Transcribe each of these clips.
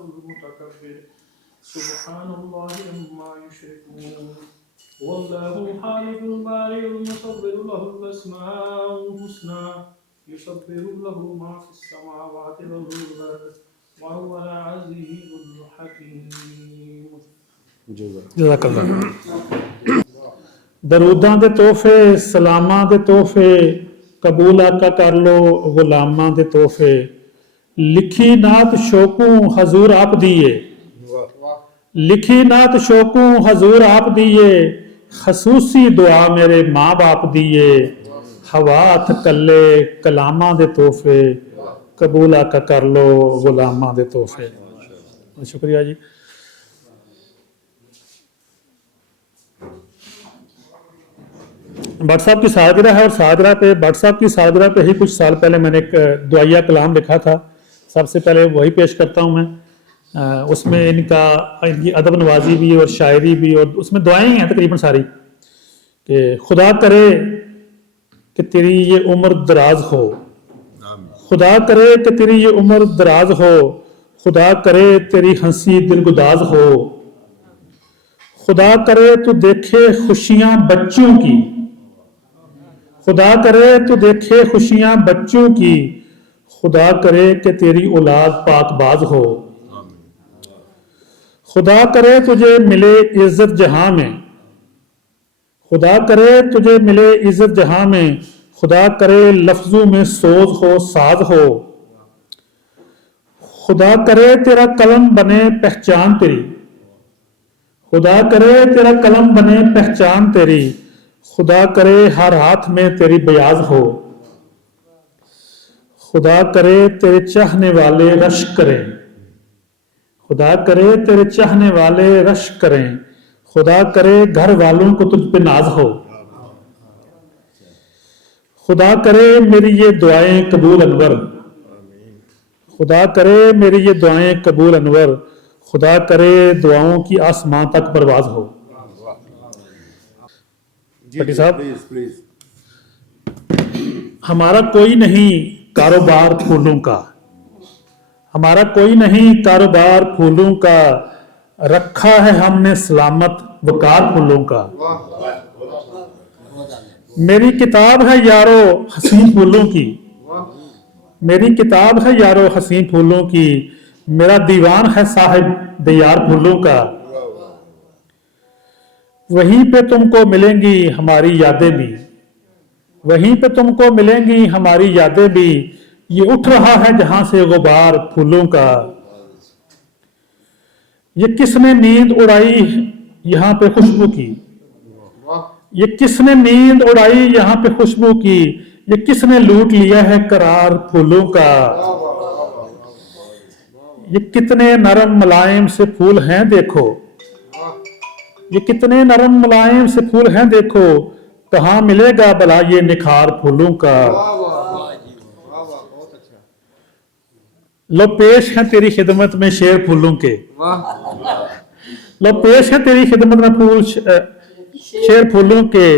المتكبر سبحان الله عما يشركون والله الخالق البارئ المصور له الأسماء الحسنى يسبح له ما في السماوات والأرض وهو العزيز الحكيم. جزاک اللہ. دروداں دے تحفے، سلاماں دے تحفے، قبول آقا کر لو غلاماں دے تحفے. لکھی نعت شوقوں حضور آپ دیے، لکھی نعت شوقوں حضور آپ دیے، خصوصی دعا میرے ماں باپ دیے. حوات کلے کلاماں دے تحفے، قبول آقا کر لو غلاماں دے تحفے. شکریہ جی. بٹ صاحب کی سالگرہ ہے، اور سالگرہ پہ بٹ صاحب کی سالگرہ پہ ہی کچھ سال پہلے میں نے ایک دعائیہ کلام لکھا تھا، سب سے پہلے وہی پیش کرتا ہوں میں. اس میں ان کی ادب نوازی بھی اور شاعری بھی، اور اس میں دعائیں ہیں تقریباً ساری، کہ خدا کرے کہ تیری یہ عمر دراز ہو، خدا کرے کہ تیری یہ عمر دراز ہو، خدا کرے تیری ہنسی دلگداز ہو، خدا کرے تو دیکھے خوشیاں بچوں کی، خدا کرے تو دیکھے خوشیاں بچوں کی، خدا کرے کہ تیری اولاد پاک باز ہو، خدا کرے تجھے ملے عزت جہاں میں، خدا کرے تجھے ملے عزت جہاں میں، خدا کرے لفظوں میں سوز ہو ساز ہو، خدا کرے تیرا قلم بنے پہچان تیری، خدا کرے تیرا قلم بنے پہچان تیری، خدا کرے ہر ہاتھ میں تیری بیاض ہو، خدا کرے تیرے چاہنے والے رشک کریں، خدا کرے تیرے چاہنے والے رشک کریں، خدا کرے گھر والوں کو تجھ پہ ناز ہو، خدا کرے میری یہ دعائیں قبول انور، خدا کرے میری یہ دعائیں قبول انور، خدا کرے دعاؤں کی آسمان تک پرواز ہو. پٹی صاحب، ہمارا کوئی نہیں کاروبار پھولوں کا، ہمارا کوئی نہیں کاروبار پھولوں کا، رکھا ہے ہم نے سلامت وقار پھولوں کا. میری کتاب ہے یارو حسین پھولوں کی، میری کتاب ہے یارو حسین پھولوں کی، میرا دیوان ہے صاحب دیار پھولوں کا. وہیں پہ تم کو ملیں گی ہماری یادیں بھی، وہیں پہ تم کو ملیں گی ہماری یادیں بھی، یہ اٹھ رہا ہے جہاں سے غبار پھولوں کا. یہ کس نے نیند اڑائی یہاں پہ خوشبو کی، یہ کس نے نیند اڑائی یہاں پہ خوشبو کی، یہ کس نے لوٹ لیا ہے قرار پھولوں کا. یہ کتنے نرم ملائم سے پھول ہیں دیکھو، یہ کتنے نرم ملائم سے پھول ہیں دیکھو، کہاں ملے گا بھلا یہ نکھار پھولوں کا. لو پیش ہیں تیری خدمت میں شیر پھولوں کے، لو پیش ہے تیری خدمت میں پھول شیر پھولوں کے،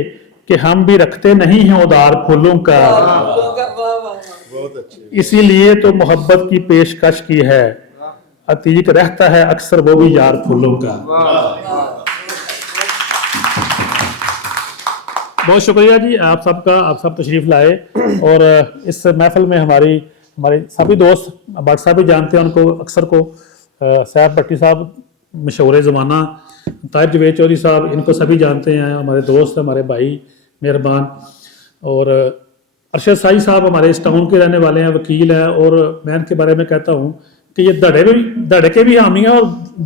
کہ ہم بھی رکھتے نہیں ہیں ادار پھولوں کا. اسی لیے تو محبت کی پیشکش کی ہے، عتیق رہتا ہے اکثر وہ بھی یار پھولوں کا. بہت شکریہ جی آپ سب کا، آپ سب تشریف لائے. اور اس محفل میں ہمارے سبھی دوست بٹ صاحب بھی جانتے ہیں ان کو، اکثر کو صاحب بٹی صاحب مشہور زمانہ، طاہر جوید چودھری صاحب، ان کو سبھی جانتے ہیں، ہمارے دوست ہمارے بھائی مہربان. اور ارشد سائی صاحب ہمارے اس ٹاؤن کے رہنے والے ہیں، وکیل ہیں، اور میں ان کے بارے میں کہتا ہوں کہ یہ دھڑے کے بھی حامی ہیں اور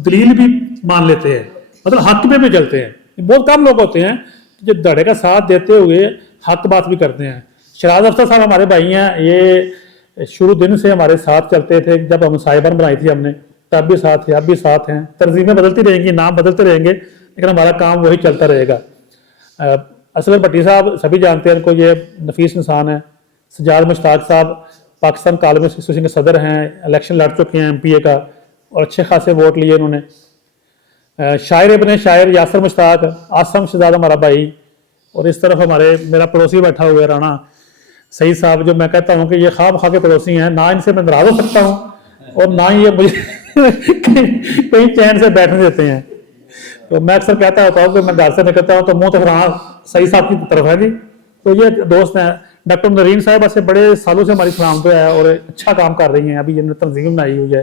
دلیل بھی مان لیتے ہیں، مطلب حق پہ بھی چلتے ہیں. بہت کم لوگ ہوتے ہیں جو دھڑے کا ساتھ دیتے ہوئے حق بات بھی کرتے ہیں. شراز افسر صاحب ہمارے بھائی ہیں، یہ شروع دن سے ہمارے ساتھ چلتے تھے، جب ہم صاحبان بنائی تھی ہم نے تب بھی ساتھ تھے، اب بھی ساتھ ہیں. تنظیمیں بدلتی رہیں گی، نام بدلتے رہیں گے، لیکن ہمارا کام وہی چلتا رہے گا. اصغر بھٹی صاحب سبھی جانتے ہیں ان کو، یہ نفیس انسان ہیں. سجاد مشتاق صاحب پاکستان کالم ایسوسیشن کے صدر ہیں، الیکشن لڑ چکے ہیں MP A کا، اور اچھے خاصے ووٹ لیے انہوں نے. شاعر ابن شاعر یاسر مشتاق، آسم شہزاد ہمارا بھائی. اور اس طرف میرا پڑوسی بیٹھا ہوا ہے رانا سعید صاحب، جو میں کہتا ہوں کہ یہ خواب خواہ کے پڑوسی ہیں، نہ ان سے میں ناراض ہو سکتا ہوں اور نہ ہی یہ کہیں چین سے بیٹھنے دیتے ہیں. تو میں اکثر کہتا ہوتا ہوں کہ میں گھر سے نکلتا ہوں تو منہ تو ہاں صحیح صاحب کی طرف ہے جی. تو یہ دوست ہیں ڈاکٹر نرین صاحبہ سے بڑے سالوں سے ہماری سلام پہ ہے اور اچھا کام کر رہی ہیں. ابھی انہوں نے تنظیم بنائی ہوئی ہے,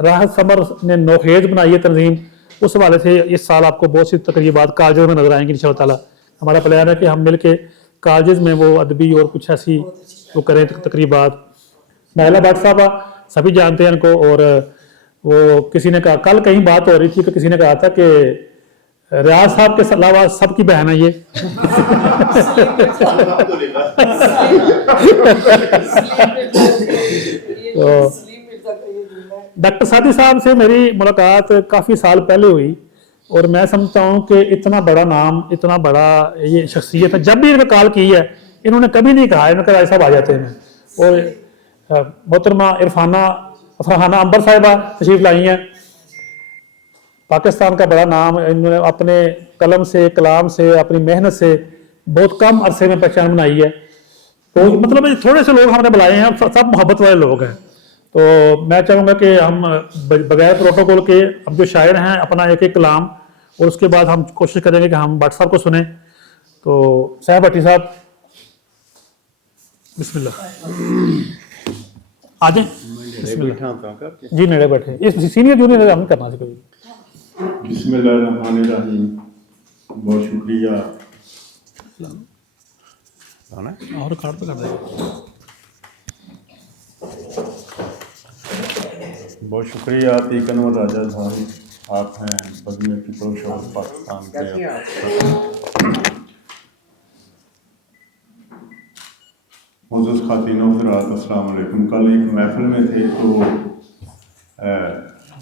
راحت ثمر نے نوخیز بنائی ہے تنظیم. اس حوالے سے اس سال آپ کو بہت سی تقریبات کالجوں میں نظر آئیں گی انشاءاللہ تعالیٰ. ہمارا پلان ہے کہ ہم مل کے کالجز میں وہ ادبی اور کچھ ایسی وہ کریں تقریبات. نائلہ بٹ صاحبہ سبھی جانتے ہیں ان کو, اور وہ کسی نے کہا کل کہیں بات ہو رہی تھی تو کسی نے کہا تھا کہ ریاض صاحب کے علاوہ سب کی بہن ہے یہ. ڈاکٹر سعدی صاحب سے میری ملاقات کافی سال پہلے ہوئی اور میں سمجھتا ہوں کہ اتنا بڑا نام, اتنا بڑا یہ شخصیت ہے, جب بھی ان کو کال کی ہے انہوں نے کبھی نہیں کہا انہوں نے کہا صاحب آ جاتے ہیں. اور محترمہ فرحانہ عنبر صاحبہ تشریف لائی ہیں. پاکستان کا بڑا نام, انہوں نے اپنے قلم سے, کلام سے, اپنی محنت سے بہت کم عرصے میں پہچان بنائی ہے. تو مطلب تھوڑے سے لوگ ہم نے بلائے ہیں, سب محبت والے لوگ ہیں. تو میں چاہوں گا کہ ہم بغیر پروٹوکول کے ہم جو شاعر ہیں اپنا ایک ایک کلام, اور اس کے بعد ہم کوشش کریں گے کہ ہم بٹ صاحب کو سنیں. تو صاحب بٹی صاحب بسم اللہ آ جائیں. بسم اللہ جی نیڑے بیٹھے, اس سینئر جونیئر ہم کرنا چاہیے. بسم اللہ الرحمن الرحیم. بہت شکریہ. اور کارڈ پہ کر دیں. بہت شکریہ عتیق انور راجہ صاحب, آپ ہیں بدمیہ کی پروش اور پاکستان کے. معزز خواتین و حضرات السلام علیکم. کل ایک محفل میں تھے تو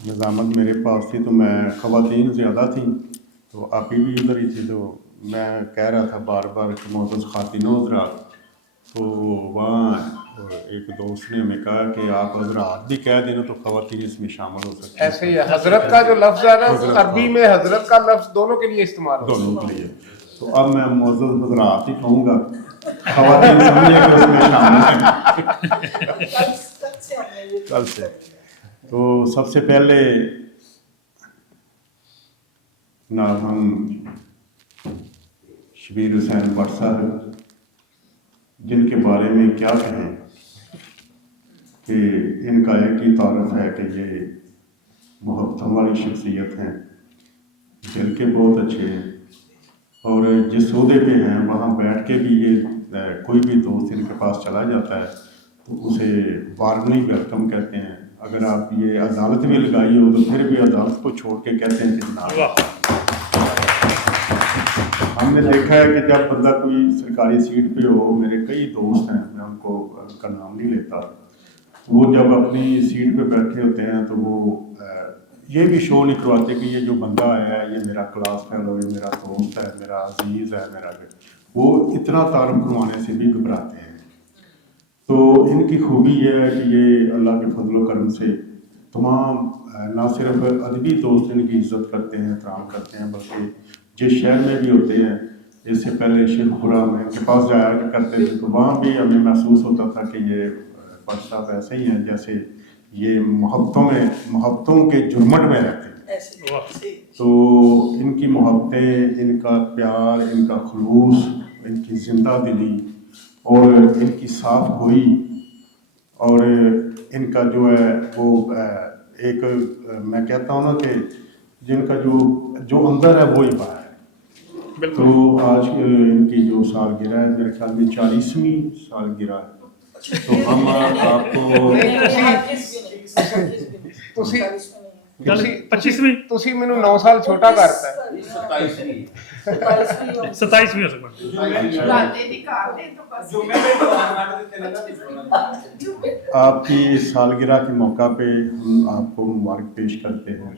نظامت میرے پاس تھی تو میں خواتین زیادہ تھیں تو آپ ہی بھی ادھر ہی تھی, تو میں کہہ رہا تھا بار بار کہ معزز خواتین و حضرات. تو وہاں ایک دوست نے ہمیں کہا کہ آپ حضرات بھی کہہ دینا تو خواتین اس میں شامل ہو سکتی ہیں. ایسے ہی ہے, حضرت کا جو لفظ ہے نا عربی میں حضرت کا لفظ دونوں کے لیے استعمال ہوتا ہے. دونوں کے لیے. تو اب میں معزز حضرات ہی کہوں گا, خواتین سمجھے کہ اس میں شامل ہیں کل سے. تو سب سے پہلے ہم شبیر حسین بٹ صاحب جن کے بارے میں کیا کہیں کہ ان کا ایک ہی تعارف ہے کہ یہ محبتوں والی شخصیت ہیں, دل کے بہت اچھے ہیں, اور جس عہدے پہ ہیں وہاں بیٹھ کے بھی یہ کوئی بھی دوست ان کے پاس چلا جاتا ہے تو اسے وارملی ویلکم کہتے ہیں. اگر آپ یہ عدالت بھی لگائی ہو تو پھر بھی عدالت کو چھوڑ کے کہتے ہیں کہ جناب. ہم نے دیکھا ہے کہ جب بندہ کوئی سرکاری سیٹ پہ ہو, میرے کئی دوست ہیں, میں ان کو کا نام نہیں لیتا, وہ جب اپنی سیٹ پہ بیٹھے ہوتے ہیں تو وہ یہ بھی شو نہیں کرواتے کہ یہ جو بندہ ہے یہ میرا کلاس فیلو ہے, میرا دوست ہے, میرا عزیز ہے, میرا, وہ اتنا تعارف کروانے سے بھی گھبراتے ہیں. تو ان کی خوبی یہ ہے کہ یہ اللہ کے فضل و کرم سے تمام نہ صرف ادبی دوست ان کی عزت کرتے ہیں, احترام کرتے ہیں, بلکہ جس شہر میں بھی ہوتے ہیں, اس سے پہلے شیخ پورہ میں ان کے پاس جایا کرتے تھے تو وہاں بھی ہمیں محسوس ہوتا تھا کہ یہ بٹ صاحب ایسے ہی ہیں جیسے یہ محبتوں کے جرمٹ میں رہتے ہیں. تو ان کی محبتیں, ان کا پیار, ان کا خلوص, ان کی زندہ دلی اور ان کی صاف گوئی اور ان کا جو ہے وہ ایک میں کہتا ہوں نا کہ جن کا جو اندر ہے وہی باہر ہے. تو آج ان کی جو سالگرہ ہے میرے خیال میں 40ویں سالگرہ ہے, تو ہم آپ کو 25ویں ਤੁਸੀਂ ਮੈਨੂੰ 9 ਸਾਲ ਛੋਟਾ ਕਰਤਾ ਹੈ. 27ویں ہو سکتا آپ کی سالگرہ کے موقع پہ ہم آپ کو مبارک پیش کرتے ہیں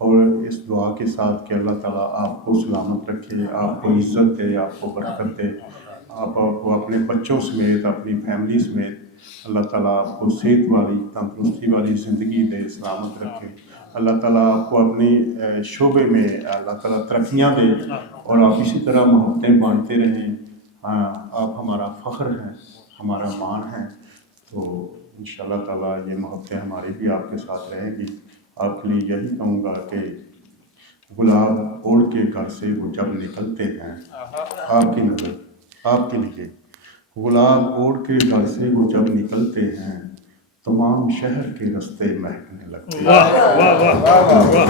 اور اس دعا کے ساتھ کہ اللہ تعالیٰ آپ کو سلامت رکھے, آپ کو عزت دے, آپ کو برکت دے, آپ کو اپنے بچوں سمیت, اپنی فیملی سمیت اللہ تعالیٰ آپ کو صحت والی, تندرستی والی زندگی دے, سلامت رکھے. اللہ تعالیٰ آپ کو اپنی شعبے میں اللہ تعالیٰ ترقیاں دے اور آپ اسی طرح محبتیں بانٹتے رہیں. آپ ہمارا فخر ہیں, ہمارا مان ہیں. تو انشاءاللہ تعالیٰ یہ محبتیں ہماری بھی آپ کے ساتھ رہیں گی आपके लिए यही कहूँगा कि गुलाब ओढ़ के घर से वो जब निकलते हैं, आपकी नज़र आपके लिए गुलाब ओढ़ के घर से वो जब निकलते हैं, तमाम शहर के रास्ते महकने लगते हैं। वाह वाह वाह वाह।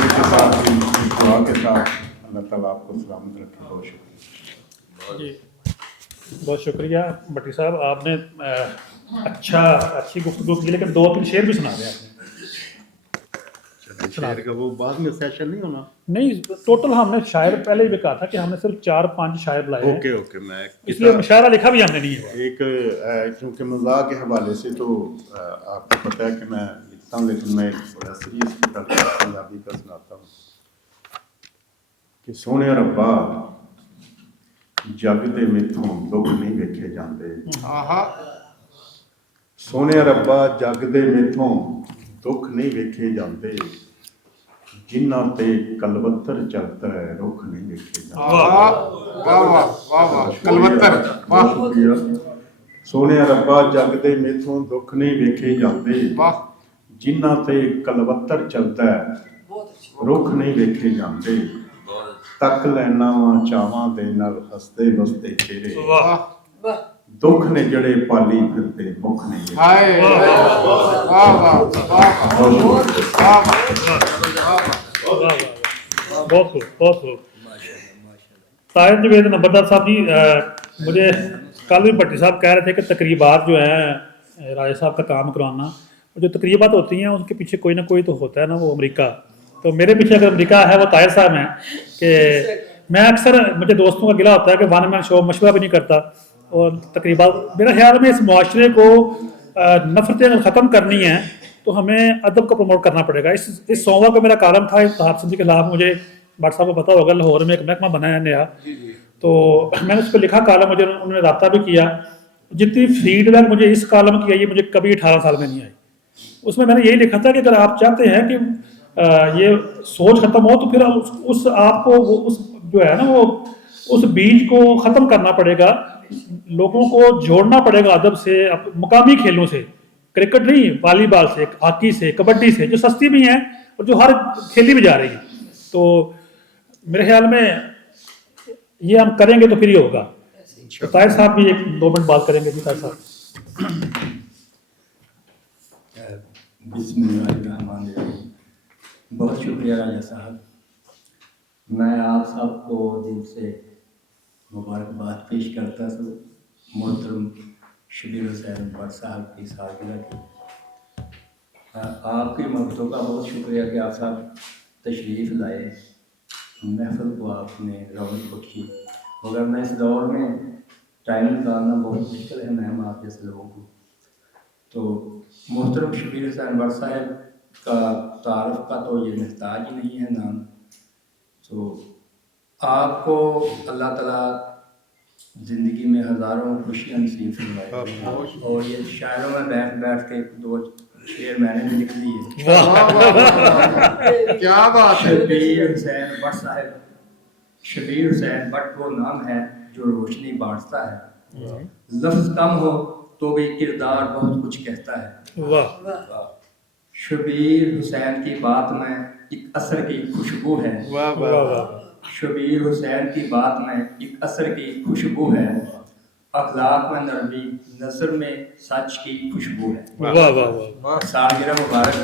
इसके साथ ही इस दुआ के साथ अल्लाह ताला आपको सलामत रखे। बहुत शुक्रिया जी, बहुत शुक्रिया भट्टी साहब, आपने अच्छी गुफ्तगू की, लेकिन 2-3 शेर भी सुना दिया आपने। शेर का वो बाद में सेशन नहीं होना। नहीं, टोटल हमने शायर पहले ही भी कहा था कि हमने सिर्फ 4-5 शायर बुलाए हैं, ओके ओके, मैं इसलिए मुशायरा लिखा भी हमने नहीं है। एक क्योंकि मजाक के हवाले से तो आपको पता है कि मैं लिखता हूँ, लेकिन मैं बड़ा सीरियस पंजाबी का सुनाता हूँ कि सोने रब्बा जग दे मेथों दुख नहीं वेखे जाते, सोने रब्बा जग दे मेथों दुख नहीं वेखे जाते, जिन्ना ते कलवत्तर चलता है रुख नहीं वेखे जाते। वाह वाह वाह वाह, कलवत्तर, वाह शुक्रिया। सोने रब्बा जग दे मेथों दुख नहीं वेखे जाते, वाह, जिन्ना ते कलवत्तर चलता है रुख नहीं वेखे जाते, तक लैना वा चावां दे नाल हसते वसते चेहरे, वाह दुख ने जड़े पाली फिरते मुख नहीं वेखे। हाय, वाह वाह वाह बहुत खूब। ताहिर जवेद नंबरदार साहब जी, मुझे कल भी भट्टी साहब कह रहे थे कि तकरीबात जो हैं राजा साहब का काम करवाना, जो तकरीबात होती हैं उनके पीछे कोई ना कोई तो होता है ना, वो अमेरिका। तो मेरे पीछे अगर अमेरिका है वो ताहिर साहब हैं कि मैं अक्सर, मुझे दोस्तों का गिला होता है कि वन मैन शो मशवरा भी नहीं करता, और तकरीबात मेरे ख्याल में इस मुआशरे को नफरतें ख़त्म करनी है तो हमें अदब को प्रमोट करना पड़ेगा। इस सोमवार को मेरा कॉलम था इत्तेहाद पसंदी के खिलाफ, मुझे भट्ट साहब को पता होगा लाहौर में एक महकमा बना है नया, तो मैंने उस पर लिखा कॉलम, मुझे उन्होंने रब्ता भी किया। जितनी फीडबैक मुझे इस कॉलम की आई, मुझे कभी 18 साल में नहीं आई। उसमें मैंने यही लिखा था कि अगर आप चाहते हैं कि ये सोच ख़त्म हो तो फिर उस आपको उस जो है ना वो उस बीज को ख़त्म करना पड़ेगा, लोगों को जोड़ना पड़ेगा अदब से, मुकामी खेलों से, क्रिकेट नहीं, वॉलीबॉल से, हॉकी से, कबड्डी से, जो सस्ती भी हैं और जो हर खेली भी जा रही हैं। तो मेरे ख्याल में ये हम करेंगे तो फिर ही होगा। तो ताहिर साहब भी 1-2 मिनट बात करेंगे। जी ताहिर साहब। बिस्मिल्लाहिर्रहमानिर्रहीम। बहुत शुक्रिया राजा साहब, मैं आप सबको दिल से मुबारकबाद पेश करता हूँ मोहतरम शबीर हुसैन भट्ट साहब की सालगिरह की। आपकी मददों का बहुत शुक्रिया कि आप सब तशरीफ़ लाए, महफिल को आपने रौनक बख्शी, मगर मैं इस दौर में टाइम निकालना बहुत मुश्किल है मैम आप जैसे लोगों को। तो मोहतरम शबीर हुसैन भट्ट साहब का तारफ़ का तो ये महताज ही नहीं है नाम। तो आपको अल्लाह ताला ज़िंदगी में हज़ारों खुशियाँ नसीब फरमाए, और ये शायरों में बैठ बैठ के 2 शेर मैंने भी लिख लिए। क्या बात है। शबीर हुसैन भट्ट साहब, शबीर हुसैन भट्ट वो नाम है जो रोशनी बांटता है, लफ्ज़ कम हो तो भी किरदार बहुत कुछ कहता है। वाह। शबीर हुसैन की बात में एक असर की खुशबू है, वाह वाह, शबीर हुसैन की बात में एक असर की खुशबू है, अखलाक में नरमी, नज़र में सच की खुशबू है। वाह वाह वाह। सालगिरह मुबारक।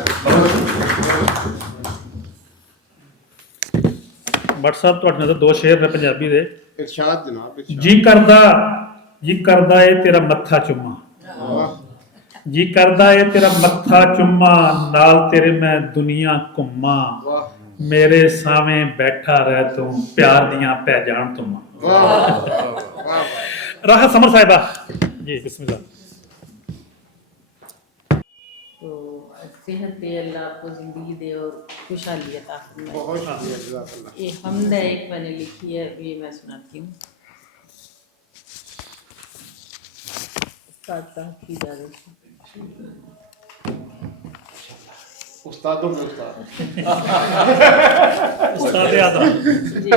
भट्ट साहब ਤੁਹਾਡੇ ਨਾਲ 2 शेर ने पंजाबी दे। इरशाद जनाब, इरशाद। जी करदा है तेरा मत्था चुम्मा, जी करदा है तेरा मत्था चुम्मा, नाल तेरे मैं दुनिया घुम्मा, मेरे सावें बैठा रह तू प्यार दियां पै जान तुमा। राहत समर साहिबा जी, बिस्मिल्लाह। तो सेहत दे अल्लाह आपको ज़िंदगी दे और खुशहाली अता फरमाए। बहुत शुक्रिया, जज़ाकल्लाह। ये हमद है, एक मैंने लिखी है, ये मैं सुनाती हूँ। उस्ताद साहब की इजाज़त से। उस्तादों में उस्ताद। उस्ताद आदम जी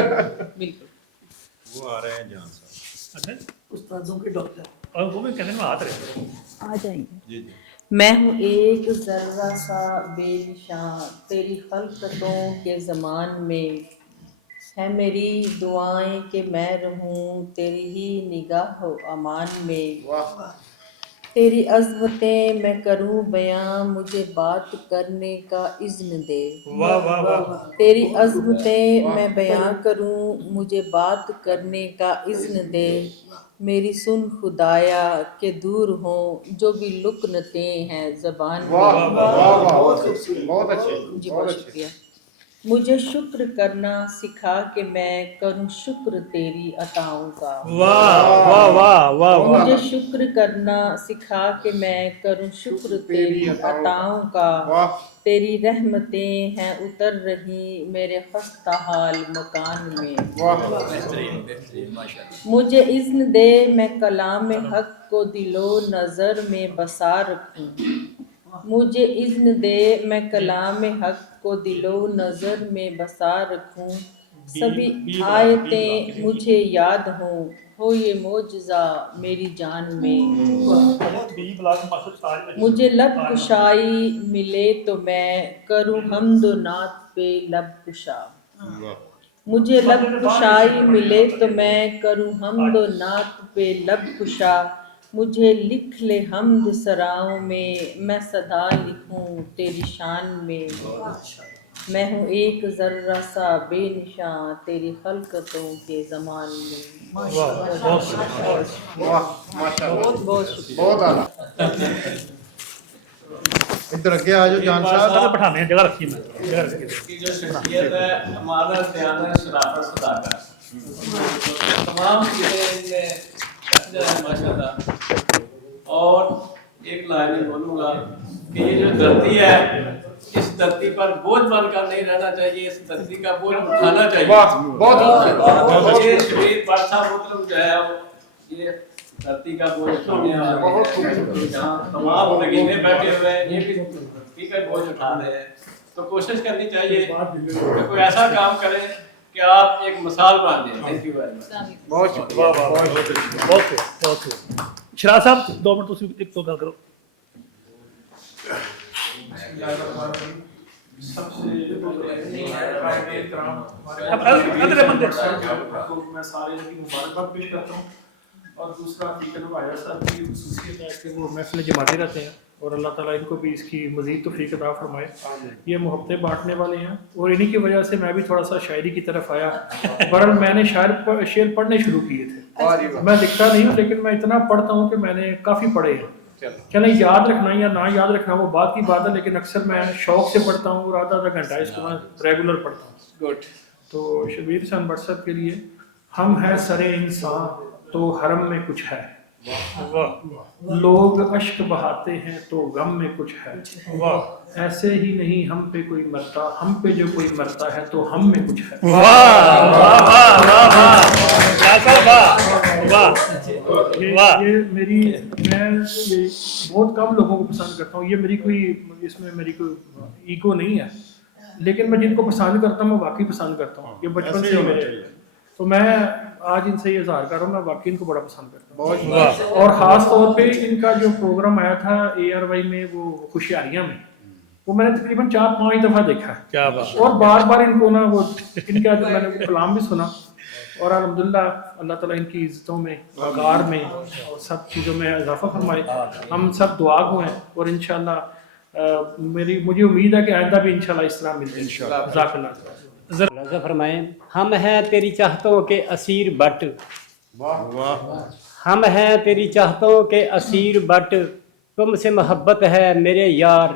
बिल्कुल। वो आ रहे हैं जान साहब। अच्छा, उस्तादों के डॉक्टर और वो भी कहने में हाथ रहे। आ जाएंगे। जी जी। میں ہوں ایک ذرہ سا بے نشاں تیری خلقتوں کے زمان میں، ہے میری دعائیں کہ میں رہوں تیری ہی نگاہ و امان میں، تیری عظمتیں میں کروں بیاں مجھے بات کرنے کا اذن دے، تیری عظمتیں میں بیاں کروں مجھے بات کرنے کا اذن دے، میری سن خدایا کہ دور ہوں جو بھی لکنتیں ہیں زبان میں۔ بہت اچھے جی بہت شکریہ۔ مجھے شکر کرنا سکھا کہ میں کروں شکر تیری عطاؤں کا، مجھے شکر کرنا سکھا کہ میں کروں شکر تیری عطاؤں کا، تیری رحمتیں ہیں اتر رہی میرے خستہ حال مکان میں، مجھے اذن دے میں کلام حق کو دل و نظر میں بسا رکھوں، مجھے اذن دے میں کلام حق کو دل و نظر میں بسا رکھوں، سبھی آیتیں مجھے یاد ہوں ہو یہ معجزہ میری جان میں، مجھے لب کشائی ملے تو میں کروں حمد و نعت پہ لب کشا، مجھے لب کشائی ملے تو میں کروں حمد و نعت پہ لب کشا، مجھے لکھ لے حمد سراؤں میں صدا لکھوں تیری شان میں، میں ہوں ایک ذرہ سا بے نشاں تیری خلقتوں کے زمان میں۔ بہت ماشاءاللہ، بہت شکریہ۔ بہت اعلیٰ۔ ادھر اگے آ جاؤ جان صاحب۔ بٹھانے جگہ رکھی میں جگہ رکھی کی جو شخصیت ہے امانت دیانت شرافت صداقت تمام چیزیں ان میں جو ہے ماشاء اللہ۔ اور ایک لائن میں بولوں گا کہ یہ جو دھرتی ہے اس دھرتی پر بوجھ بن کر نہیں رہنا چاہیے، اس دھرتی کا بوجھ اٹھانا چاہیے۔ بہت یہ شہید بادشاہ صاحب محترم جو ہے یہ دھرتی کا بوجھ اٹھانے والے جہاں تمام نگینے بیٹھے ہوئے ہیں یہ بھی دھرتی کا بوجھ اٹھا رہے ہیں، تو کوشش کرنی چاہیے کہ کوئی ایسا کام کرے کہ آپ ایک مثال بن دیں۔ Thank you very much. بہت شکریہ۔ بہت شراز صاحب 2 منٹ تسی ایک تو گل کرو۔ سب سے احترام میں سارے کی مبارکباد پیش کرتا ہوں، اور دوسرا حقیقت بھائی صاحب کی خصوصیت ہے کہ وہ محفل جماعتی رہتے ہیں، اور اللہ تعالیٰ ان کو بھی اس کی مزید توفیق عطا فرمائے۔ یہ محبتیں بانٹنے والے ہیں، اور انہی کی وجہ سے میں بھی تھوڑا سا شاعری کی طرف آیا۔ بہرحال میں نے شعر پڑھنے شروع کیے تھے، میں لکھتا نہیں ہوں لیکن میں اتنا پڑھتا ہوں کہ میں نے کافی پڑھے ہیں۔ چلیں یاد رکھنا یا نہ یاد رکھنا وہ بات کی بات ہے، لیکن اکثر میں شوق سے پڑھتا ہوں اور آدھا گھنٹہ اس کو میں ریگولر پڑھتا ہوں۔ تو شبیر حسین بٹ صاحب کے لیے، ہم ہیں سرے انسان تو حرم میں کچھ ہے، لوگ اشک بہاتے ہیں تو غم میں کچھ ہے، ایسے ہی نہیں ہم پہ کوئی مرتا، ہم پہ جو کوئی مرتا ہے تو ہم میں کچھ ہے۔ یہ میری میں بہت کم لوگوں کو پسند کرتا ہوں، یہ میری کوئی اس میں میری کوئی ایگو نہیں ہے، لیکن میں جن کو پسند کرتا ہوں میں واقعی پسند کرتا ہوں، یہ بچپن سے میرے، تو میں آج ان سے یہ اظہار کر رہا ہوں، میں واقعی ان کو بڑا پسند کرتا ہوں۔ اور خاص طور پہ ان کا جو پروگرام آیا تھا ARY میں، وہ خوشیاریاں میں، وہ میں نے تقریباً 4-5 دفعہ دیکھا ہے، اور بار بار ان کو نا وہ ان کا میں نے کلام بھی سنا، اور الحمدللہ اللہ تعالیٰ ان کی عزتوں میں، وقار میں اور سب چیزوں میں اضافہ فرمائے۔ ہم سب دعا گو ہیں، اور انشاءاللہ مجھے امید ہے کہ آئندہ بھی انشاءاللہ اس طرح ملتے ہیں۔ جزاک اللہ۔ رضا فرمائیں، ہم ہیں تیری چاہتوں کے اسیر بٹ، ہم ہیں تیری چاہتوں کے اسیر بٹ، تم سے محبت ہے میرے یار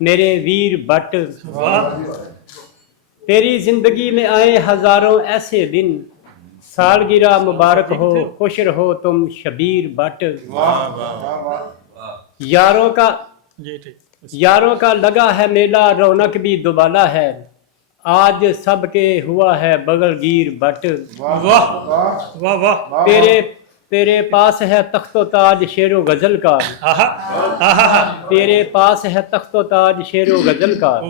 میرے ویر بٹ، تیری زندگی میں آئے ہزاروں ایسے دن، سالگرہ مبارک ہو خوش رہو تم شبیر بٹ، یاروں کا لگا ہے میلہ رونق بھی دوبالا ہے، آج سب کے ہوا ہے بغل گیر بٹ، تیرے پاس ہے تخت و تاج شعر و غزل کا، تیرے پاس ہے تخت و تاج شعر و غزل کا،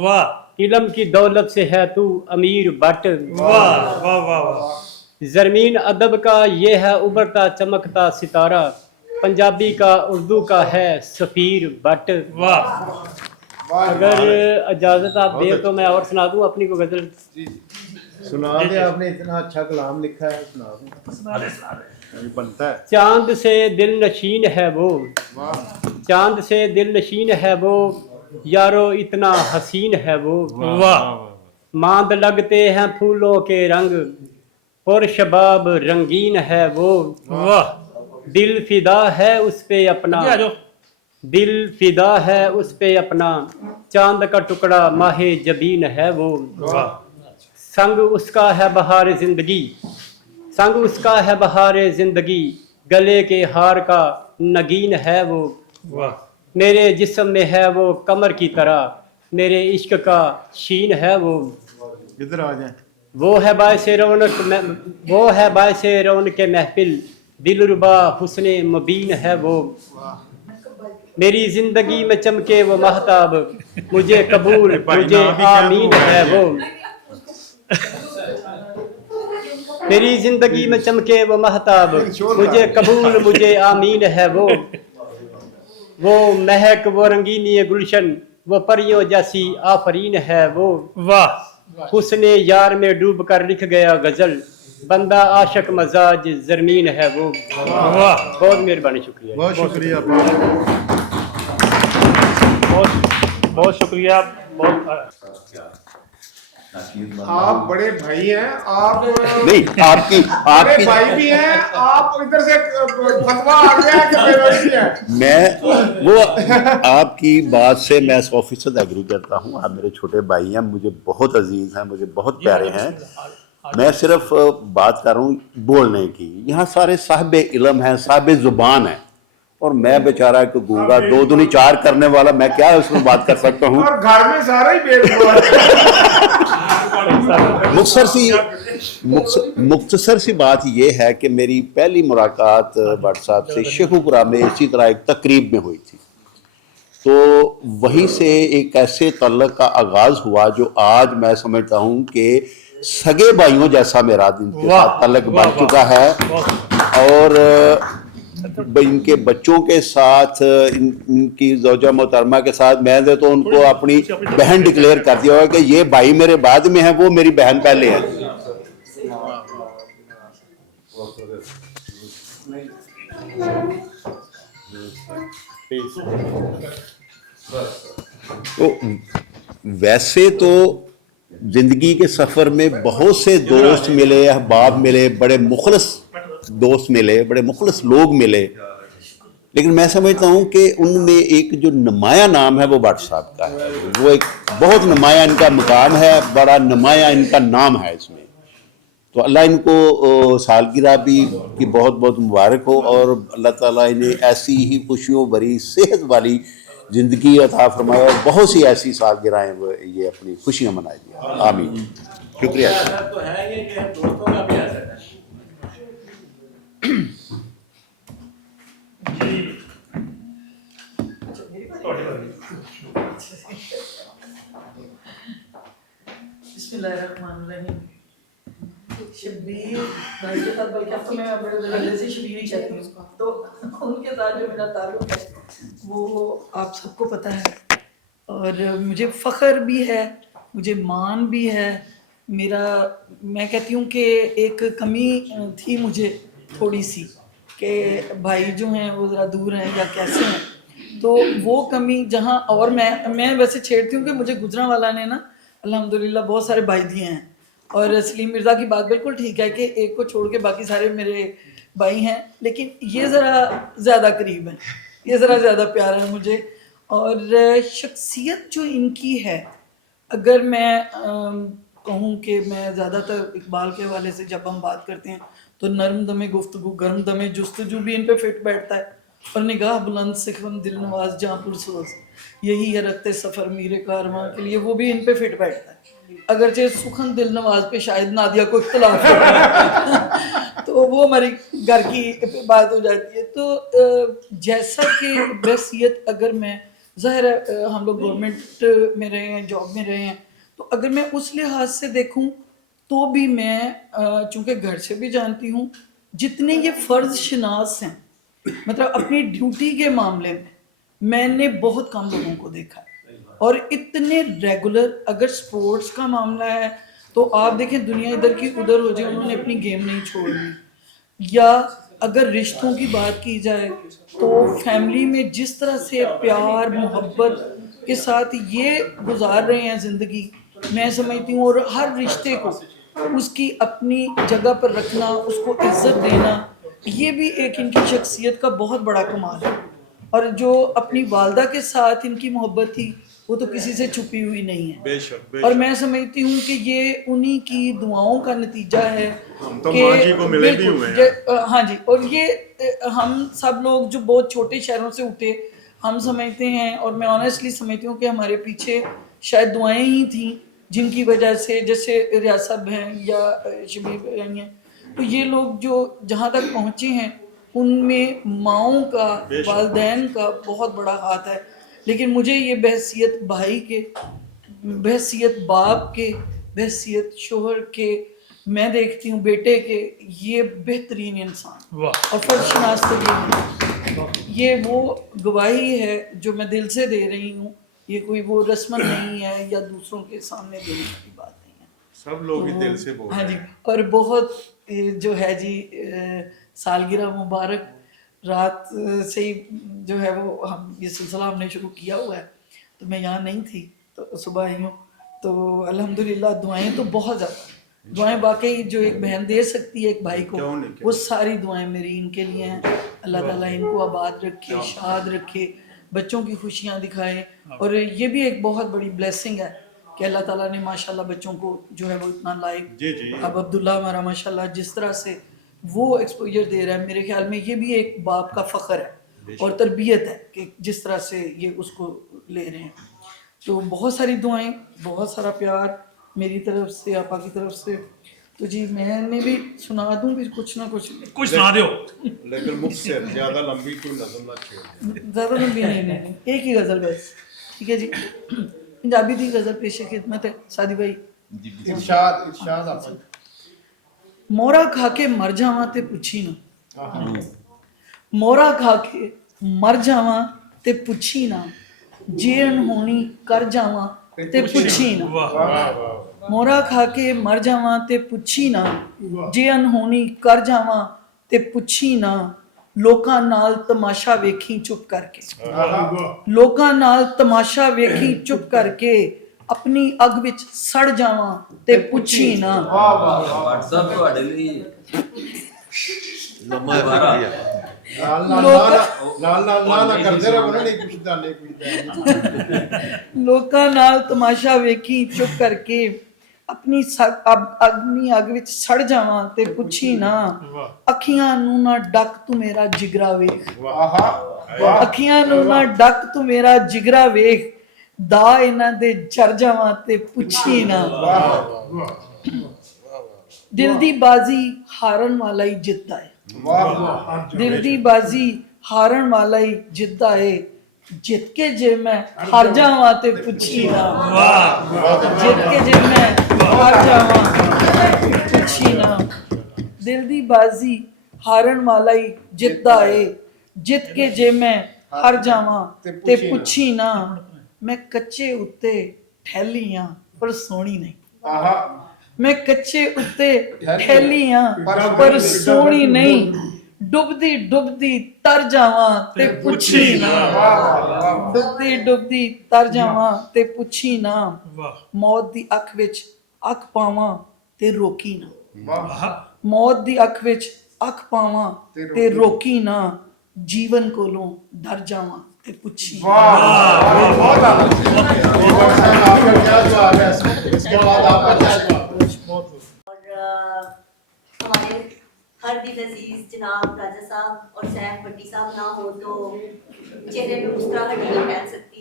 علم کی دولت سے ہے تو امیر بٹ، زرمین ادب کا یہ ہے ابھرتا چمکتا ستارہ، पंजाबी का उर्दू का है सफ़ीर बट। अगर इजाज़त आप दें तो मैं और सुना दूं अपनी को गज़ल। सुना दे, आपने इतना अच्छा कलाम लिखा है, सुना दे, बनता है। चांद से दिल नशीन है वो, चांद से दिल नशीन है वो, यारो इतना हसीन है वो। मांद लगते हैं फूलों के रंग, और शबाब रंगीन है वो। दिल फिदा है उस पे अपना, दिल फिदा है उस पे अपना, चांद का टुकड़ा माहे जबीन है वो। संग उसका है बहार जिंदगी, संग उसका है बहार जिंदगी, गले के हार का नगीन है वो। मेरे जिस्म में है वो कमर की तरह, मेरे इश्क का शीन है वो। इधर आ जाए। वो है बायसे रौनक, वो है बायसे रौनक महफिल, दिलरुबा हुस्ने मुबीन है वो। मेरी जिंदगी में चमके वो महताब, मुझे कबूल मुझे आमीन है वो। मेरी जिंदगी में चमके वो महताब, मुझे कबूल मुझे आमीन है वो। वो महक वो रंगीनी गुलशन, वो परियों जैसी आफरीन है वो। हुस्ने यार में डूब कर लिख गया गजल, बंदा आशिक मजाज जरमीन है वो। बहुत मेहरबानी, शुक्रिया, बहुत शुक्रिया। बहुत शुक्रिया। बहुत आप बड़े भाई हैं, आप नहीं, आपकी बड़े भाई भी हैं, आप इधर से फतवा आ गया कि बेरोज़ी है। मैं वो आपकी बात से मैं 100% एग्री करता हूँ। आप मेरे छोटे भाई हैं, मुझे बहुत अजीज हैं, मुझे बहुत प्यारे हैं। मैं सिर्फ बात कर रहा हूँ बोलने की। यहाँ सारे साहिब इल्म हैं, साहिब जुबान है, और मैं बेचारा एक गूंगा, 2 दूनी 4 करने वाला, मैं क्या उसमें बात कर सकता हूँ। और घर में सारा ही मुख्तसर सी बात यह है कि मेरी पहली मुलाकात भट्ट साहब से शेखुपुरा में इसी तरह एक तकरीब में हुई थी। तो वहीं से एक ऐसे तल्लक का आगाज हुआ जो आज मैं समझता हूँ कि सगे भाइयों जैसा मेरा इनके साथ तल्लक बन चुका है। और इनके बच्चों के साथ, इनकी ज़ौजा मोहतरमा के साथ मैंने तो उनको अपनी बहन डिक्लेयर कर दिया है कि ये भाई मेरे बाद में है, वो मेरी बहन पहले है। तो वैसे तो जिंदगी के सफर में बहुत से दोस्त मिले, अहबाब मिले, बड़े मुखलस दोस्त मिले, बड़े मुखलस लोग मिले, लेकिन मैं समझता हूँ कि उनमें एक जो नुमाया नाम है वो भट्ट साहब का है। वो एक बहुत नुमाया इनका मुकाम है, बड़ा नुमाया इनका नाम है इसमें। तो अल्लाह इनको सालगिरह भी की बहुत बहुत मुबारक हो, और अल्लाह ताला इन्हें ऐसी ही खुशियों भरी सेहत वाली ज़िंदगी अता फरमाए, और बहुत सी ऐसी सालगिरहें ये अपनी खुशियाँ मनाएगी। आमीन। शुक्रिया। तो है ये कि दोस्तों का भी असर है। बिस्मिल्लाहिर्रहमानिर्रहीम। शब्बीर भाई के साथ, बल्कि अब तो मैं बड़े पहले से शबीर ही कहती हूँ, तो उनके साथ जो मेरा ताल्लुक है वो आप सबको पता है, और मुझे फ़ख्र भी है, मुझे मान भी है। मेरा, मैं कहती हूँ कि एक कमी थी मुझे थोड़ी सी, कि भाई जो हैं वो ज़रा दूर हैं या कैसे हैं, तो वो कमी जहाँ, और मैं वैसे छेड़ती हूँ कि मुझे गुजरांवाला ने ना अल्हम्दुलिल्लाह बहुत सारे भाई दिए हैं। और सलीम मिर्ज़ा की बात बिल्कुल ठीक है कि एक को छोड़ के बाकी सारे मेरे भाई हैं, लेकिन ये ज़रा ज़्यादा करीब है, ये ज़रा ज़्यादा प्यारा है मुझे। और शख्सियत जो इनकी है, अगर मैं कहूँ कि मैं ज़्यादातर इकबाल के हवाले से जब हम बात करते हैं तो नरम दमे गुफ्तगू गर्म दमे जुस्तजू भी इन पे फिट बैठता है, और निगाह बुलंद सिखवन दिल नवाज जहाँ पुरसोज, यही है रखते सफ़र मीरे कारवां के लिए, वो भी इन पे फिट बैठता है। अगरचे सुखन दिल नवाज पे शायद नादिया को इख्तलाफ है तो वो हमारी घर की बात हो जाती है। तो जैसा कि बहसीत, अगर मैं, ज़ाहिर है हम लोग गवर्नमेंट में रहे हैं, जॉब में रहे हैं, तो अगर मैं उस लिहाज से देखूं तो भी मैं चूँकि घर से भी जानती हूँ, जितने ये फ़र्ज़ शनास हैं मतलब अपनी ड्यूटी के मामले में मैंने बहुत कम लोगों को देखा है, और इतने रेगुलर। अगर स्पोर्ट्स का मामला है तो आप देखें दुनिया इधर की उधर हो जाए, उन्होंने अपनी गेम नहीं छोड़नी। या अगर रिश्तों की बात की जाए तो फैमिली में जिस तरह से प्यार मोहब्बत के साथ ये गुजार रहे हैं ज़िंदगी, मैं समझती हूँ। और हर रिश्ते को उसकी अपनी जगह पर रखना, उसको इज्जत देना, ये भी एक इनकी शख्सियत का बहुत बड़ा कमाल है। और जो अपनी वालदा के साथ इनकी मोहब्बत थी वो तो किसी से छुपी हुई नहीं है। बेशक और मैं समझती हूँ कि ये उन्हीं की दुआओं का नतीजा है हम तो माँ जी को मिले भी हुए हैं। हाँ जी। और ये हम सब लोग जो बहुत छोटे शहरों से उठे, हम समझते हैं, और मैं ऑनेस्टली समझती हूँ कि हमारे पीछे शायद दुआएं ही थी जिनकी वजह से, जैसे रियाज साहब हैं या शबीर भाई हैं, तो ये लोग जो जहाँ तक पहुँचे हैं उनमें माओं का, वालदैन का बहुत बड़ा हाथ है। लेकिन मुझे ये बहसियत भाई के, बहसियत बाप के, बहसियत शोहर के, मैं देखती हूँ बेटे के, ये बेहतरीन इंसान और फर्शनास तरीन है। ये वो गवाही है जो मैं दिल से दे रही हूँ, ये कोई वो रस्म नहीं है या दूसरों के सामने देने की बात नहीं है। सब लोग ही दिल से बोल हाँ रहे जी। हैं। और बहुत जो है जी सालगिरह मुबारक रात से ही जो है वो हम ये सिलसिला हमने शुरू किया हुआ है, तो मैं यहाँ नहीं थी तो सुबह आई हूँ। तो अल्हम्दुलिल्लाह दुआएं तो बहुत ज़्यादा, दुआएं वाकई जो एक बहन दे सकती है एक भाई को, वो सारी दुआएं मेरी इनके लिए हैं। अल्लाह ताला इनको आबाद रखे, शाद रखे, बच्चों की खुशियाँ दिखाए। और ये भी एक बहुत बड़ी ब्लेसिंग है कि अल्लाह ताला ने माशाल्लाह बच्चों को जो है वो इतना लायक, अब अब्दुल्ला हमारा माशाल्लाह जिस तरह से वो एक्सपोजर दे रहा है, मेरे ख्याल में ये भी एक बाप का फ़ख्र है और तरबियत है कि जिस तरह से ये उसको ले रहे हैं। तो बहुत सारी दुआएं, बहुत सारा प्यार मेरी तरफ से, आपा की तरफ से। तो जी मैंने भी सुना दूं भी कुछ ना कुछ सुना दो, लेकिन मुझसे ज़्यादा लंबी कोई नज़म ना छेड़। ज़्यादा लंबी नहीं, एक ही गज़ल बस, ठीक है जी। पंजाबी दी गज़ल पेश खिदमत है सादी भाई। इरशाद आप मोरा खा के मर जावा ते पुछी ना, मोरा खा के मर जावा ते पुछी ना, जे अनहोनी कर जावा ते पुछी ना। मोरा खा के मर जावा ते पुछी ना, जे अनहोनी कर जावा ते पुछी ना, लोकां नाल तमाशा वेखी चुप करके, लोकां नाल तमाशा वेखी चुप करके, अपनी अग विच सड़ जावा ते पुछी ना। व्हाट्सएप ਤੁਹਾਡੇ ਲਈ नाल करते रहो ना, नहीं कुछ डाले कुछ लोकां नाल तमाशा वेखी चुप करके, अपनी अपनी अग विच सड़ जावा ते पुछी ना, अखियां नू ना डक तू मेरा जिगरा वेख, अखियां नू ना डक तू मेरा जिगरा वेख, दा इन्हां दे जर जावा ते पुछी ना। दिल दी बाजी हारन वाला ही जितदा है, दिल दी बाजी हारन वाला ही जितदा है, जित के जे मैं हार जावा ते पुछी ना, जित के जे मैं हार जावा ते पुछी ना। दिल दी बाजी हारन वाला ही जितदा है, जित के जे मैं हार जावा ते पुछी ना। मैं कच्चे उत्ते ठहली हां पर सोहनी नहीं, मैं कच्चे उत्ते ठहली हां पर सोहनी नहीं, डुबदी डुबदी तर जावा ते पुछी ना, डुबदी डुबदी तर जावा ते पुछी ना, मौत दी अख विच अख पावां ते रोकी ना, मौत दी अख विच अख पावां ते रोकी ना, जीवन कोलों डर जावां ते पुछी। हमारे हर दिल अजीज जनाब राजा साहब और सैफ भट्टी साहब ना हो तो चेहरे पे मुस्कुराहट नहीं फैल सकती।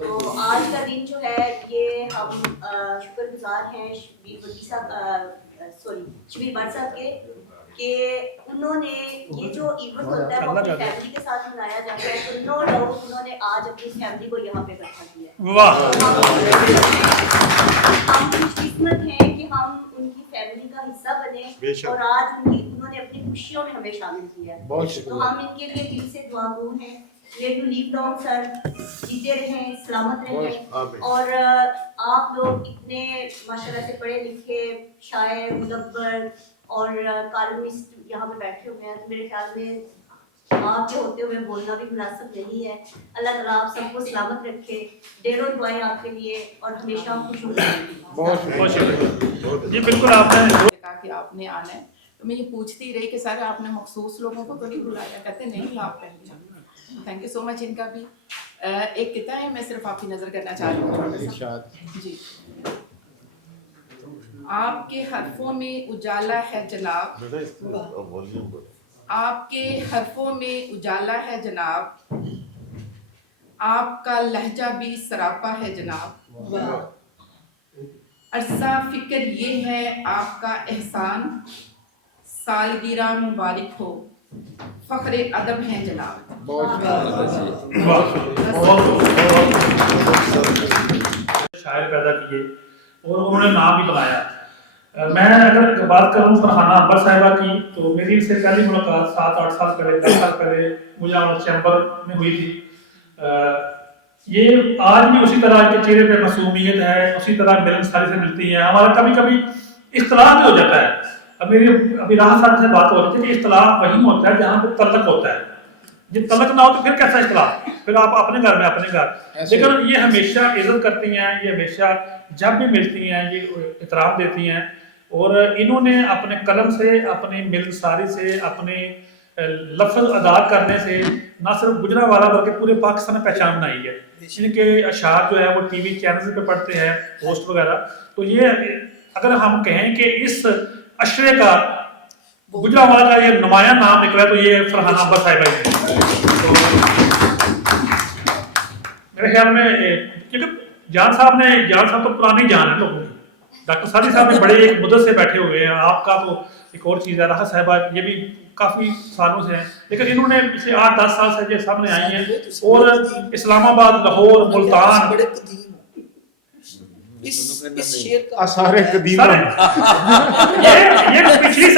तो आज का दिन जो है ये हम शुक्रगुजार हैं शबीर भट्टी साहब शबीर भट्ट साहब के कि उन्होंने ये जो इवेंट होता है वो अपनी फैमिली के साथ मनाया जाता है, तो नो डाउट उन्होंने आज अपनी फैमिली को यहाँ पे इकट्ठा किया है। हम खुशकिस्मत हैं कि हम उनकी फैमिली का हिस्सा बने बेशक। और आज उन्होंने अपनी खुशियों में हमें शामिल किया है। बहुत तो शुक्रिया। हम इनके लिए दिल से दुआगो हैं। Let you live long sir, जीते रहें, सलामत रहें और आप लोग इतने माशाल्लाह से पढ़े लिखे शायर, मुदब्बर और कॉलमिस्ट यहाँ पे बैठे हुए हैं, तो मेरे ख्याल में आपके होते हुए बोलना भी मुनासिब नहीं है। अल्लाह ताला आप सबको सलामत रखे, ढेरों दुआएं आपके लिए और हमेशा खुश जी बिल्कुल आपने कहा कि आपने आना है, तो मैं ये पूछती रही कि सर आपने मखसूस लोगों को तो नहीं बुलाया? कहते नहीं आप पहले। थैंक यू सो मच इनका भी। एक कितना है, मैं सिर्फ आपकी नज़र करना चाह रही हूँ जी। आपके हरफों में उजाला है जनाब, आपके हरफों में उजाला है जनाब, आपका लहजा भी सरापा है जनाब, अरसा फिक्र ये है आपका एहसान, सालगिरह मुबारक हो, फख्रे अदब हैं जनाब। शायर पैदा किए और उन्होंने नाम भी बनाया। मैं अगर बात करूं फरहाना अंबर साहिबा की, तो मेरी इनसे पहली मुलाकात 7-8 साल पहले 10 साल पहले मुजावरत चैम्बर में हुई थी। ये आज भी उसी तरह के चेहरे पे मासूमियत है, उसी तरह मिलनसारी से मिलती है। हमारा कभी कभी इख्तलाफ भी हो जाता है। अब मेरी अभी राहत साहब से बात हो रही थी कि इख्तलाफ वहीं होता है जहाँ पे तलक होता है। जब तलक ना हो तो फिर कैसा इख्तलाफ, फिर आप अपने घर में अपने घर। लेकिन ये हमेशा इज्जत करती हैं, ये हमेशा जब भी मिलती हैं ये एहतराम देती हैं और इन्होंने अपने कलम से, अपनी मिलनसारी से, अपने लफ्ज़ अदा करने से ना सिर्फ गुजरांवाला बल्कि पूरे पाकिस्तान में पहचान बनाई है। इनके अशार जो है वो टीवी चैनल पे पढ़ते हैं, पोस्ट वगैरह। तो ये अगर हम कहें कि इस अशरे का गुजरांवाला का ये नुमाया नाम निकला तो ये फरहाना अंबर साहिबा है। तो मेरे ख्याल में क्योंकि जान साहब तो पुरानी जान है लोगों की। डॉक्टर सादी साहब भी बड़े एक मुद्दत से बैठे हुए हैं, आपका तो एक और चीज़ है। राहत साहिबा ये भी काफ़ी सालों से हैं, लेकिन इन्होंने पिछले 8-10 साल से ये सामने आई हैं और इस्लामाबाद, लाहौर, मुल्तान इस शेर का सारे कदीम ये पिछली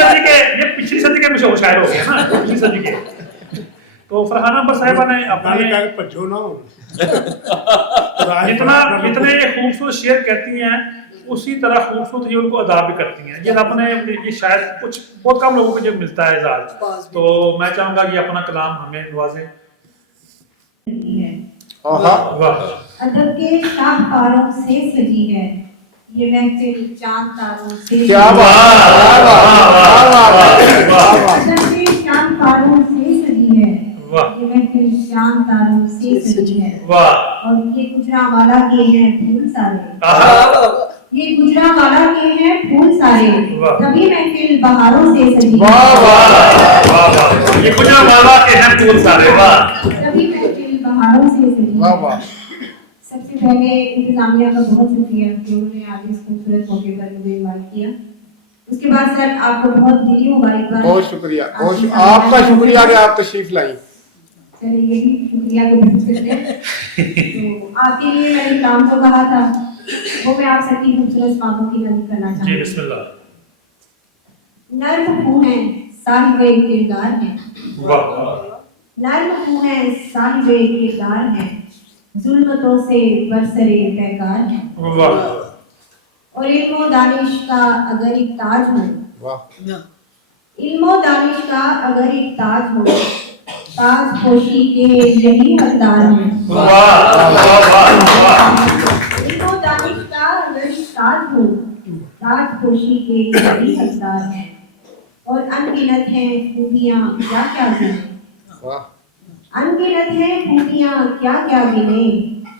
सदी के मशहूर शायर हो गए ना, पिछली सदी के। तो फरहाना अंबर साहिबा ने अपने जितने खूबसूरत शेर कहती हैं उसी तरह खूबसूरत ही उनको अदा भी करती हैं। ये अपने ये शायद कुछ बहुत कम लोगों को जब मिलता है एजाज। तो मैं चाहूंगा कि अपना कलाम हमें नवाजें। अदब के शाहकारों से सजी है ये महफिल चांद तारों से। क्या बात, अदब के शाहकारों से सजी है ये महफिल चांद तारों से सजी है। और ये गुजरांवाला के हैं फूल सारे, ये गुजरांवाला के हैं फूल सारे, तभी महफिल बहारों से सजी है। ये गुजरांवाला के हैं फूल सारे, तभी महफिल बहारों से सजी है। सबसे पहले इंतजामिया का बहुत शुक्रिया कि उन्होंने आज इस खूबसूरत मौके पर मुझे इनवाइट किया। उसके बाद सर आपको बहुत दिली मुबारकबाद। बहुत शुक्रिया, आपका शुक्रिया कि आप तशरीफ लाई। चलिए ये भी शुक्रिया को बहुत करते हैं। तो आपके लिए मैंने काम तो कहा था वो मैं आप सबकी खूबसूरत बातों की नज़र करना चाहूँगी। जी बिस्मिल्लाह। नर्म खून है साहिबे किरदार है, नर्म खून है साहिबे किरदार है, जुल्मतों से बरसरे पैकार है। और इल्मो दानिश का अगर एक ताज हो, इल्मो दानिश का अगर एक ताज हो, ताज पोशी के यही हकदार हैं। इल्मो दानिश का अगर एक ताज हो, ताज पोशी के यही हकदार हैं। और अनगिनत हैं खूबियाँ क्या क्या गिने, अनगिनत हैं खूबियाँ क्या क्या गिने,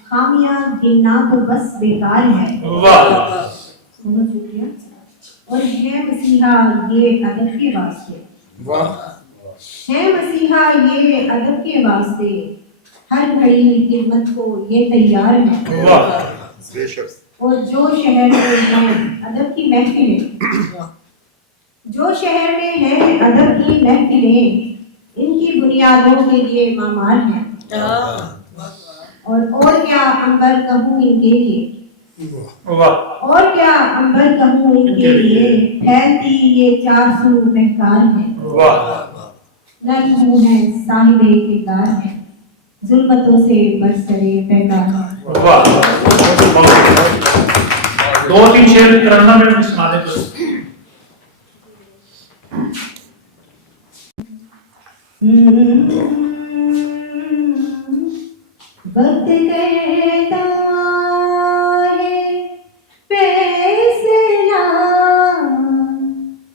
खामियाँ गिनना तो बस बेकार है। बहुत शुक्रिया। और है मसीहा ये अदब के वास्ते, है मसीहा ये अदब के वास्ते, हर घड़ी खिदमत को ये तैयार है। और जो शहर में है अदब की महफिलें, जो शहर में है अदब की महफिलें, इनकी बुनियादों के लिए मामार हैं। और क्या अंबर कहूँ इनके लिए। और क्या अंबर कहूँ इनके लिए, फैलती ये चार सू महकार है। नहीं हूँ है साहिबे किरदार है, जुल्मतों से बरसरे पैगार। वाह, दो तीन शेर करना में भी सुना दे तो। वक्त कहता है फैसला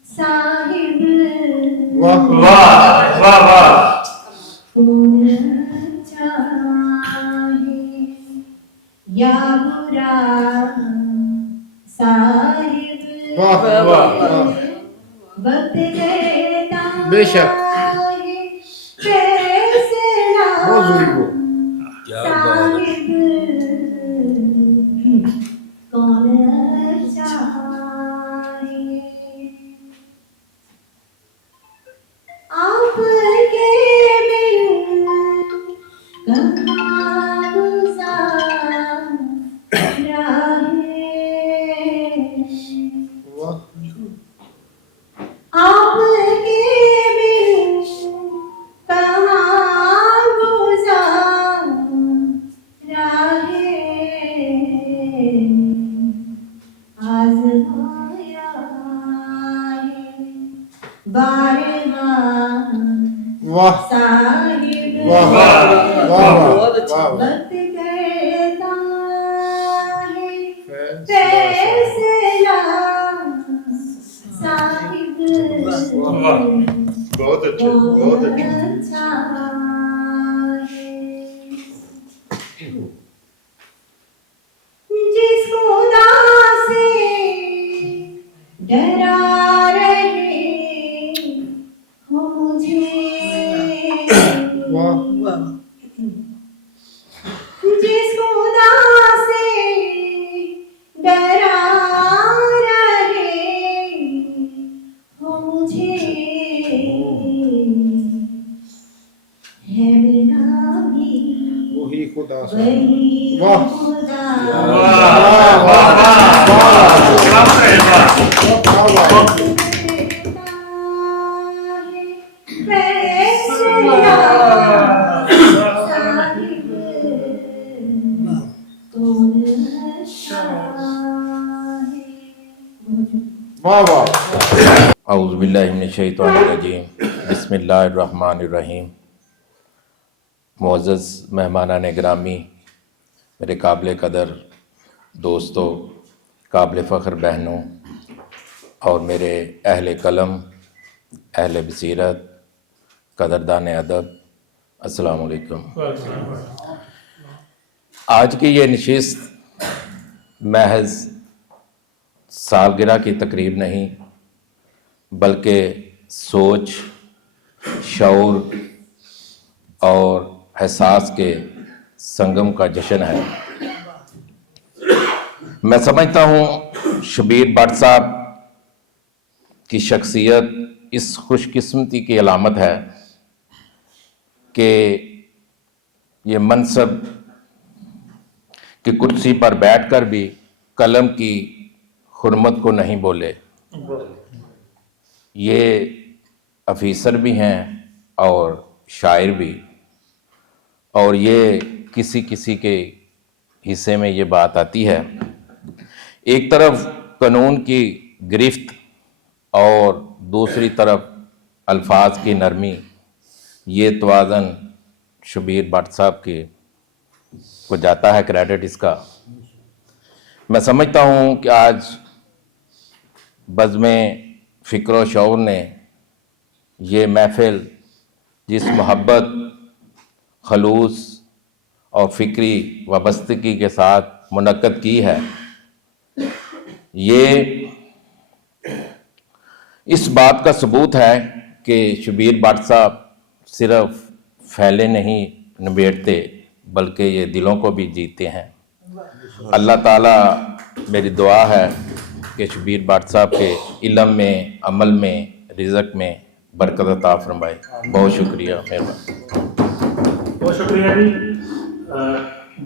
साहिब, वाह वाह वाह, कौन चाहे या बुरा साहिब। वक्त कहता बेशक बहुत जरूरी हो। साहिब कौन चाहे आपके बिन कहाँ गुजारा है, आपके बिन कहाँ गुजारा है, आज़माया है बारगाह वाह साहिब। वाह वाह वाह बहुत अच्छा। वाह। वक्त कहता है फैसला साहिब, बहुत अच्छे बहुत अच्छे। कौन चाहे जिस खुदा से डरा रहे हो मुझे, वाह जिस खुदा से डरा रहे हो मुझे, है मेरा भी वही खुदा सा। वही वाह। खुदा। वाह वाह। औज़ुबिल्लाहि मिनश्शैतानिर्रजीम, बिस्मिल्लाहिर्रहमानिर्रहीम। मुअज़्ज़ज़ मेहमानान गिरामी, मेरे काबिल कदर दोस्तों, काबिल फ़ख्र बहनों और मेरे अहले कलम, अहले बसीरत, कदरदान अदब, अस्सलामु अलैकुम। आज की ये नशिस्त महज सालगिरह की तकरीब नहीं बल्कि सोच, शऊर और एहसास के संगम का जश्न है। मैं समझता हूँ शबीर भट्ट साहब की शख्सियत इस खुशकिस्मती की अलामत है कि ये मनसब की कुर्सी पर बैठकर भी कलम की हुर्मत को नहीं बोले। ये अफीसर भी हैं और शायर भी, और ये किसी किसी के हिस्से में ये बात आती है। एक तरफ कानून की गिरफ्त और दूसरी तरफ अल्फाज की नरमी, ये तवाज़न शबीर भट्ट साहब के को जाता है क्रेडिट इसका। मैं समझता हूँ कि आज बज़्म फ़िक्र व शऊर ने ये महफ़िल जिस मोहब्बत, खलूस और फ़िक्री वाबस्तगी के साथ मुनक्कद की है, ये इस बात का सबूत है कि शबीर भट्ट साहब सिर्फ फैले नहीं निबेड़ते बल्कि ये दिलों को भी जीते हैं। अल्लाह ताला, मेरी दुआ है कि शबीर भट्ट साहब के इल्म में, अमल में, रिज़्क़ में बरकत अता फरमाए। बहुत शुक्रिया, मेहरबानी। बहुत शुक्रिया जी।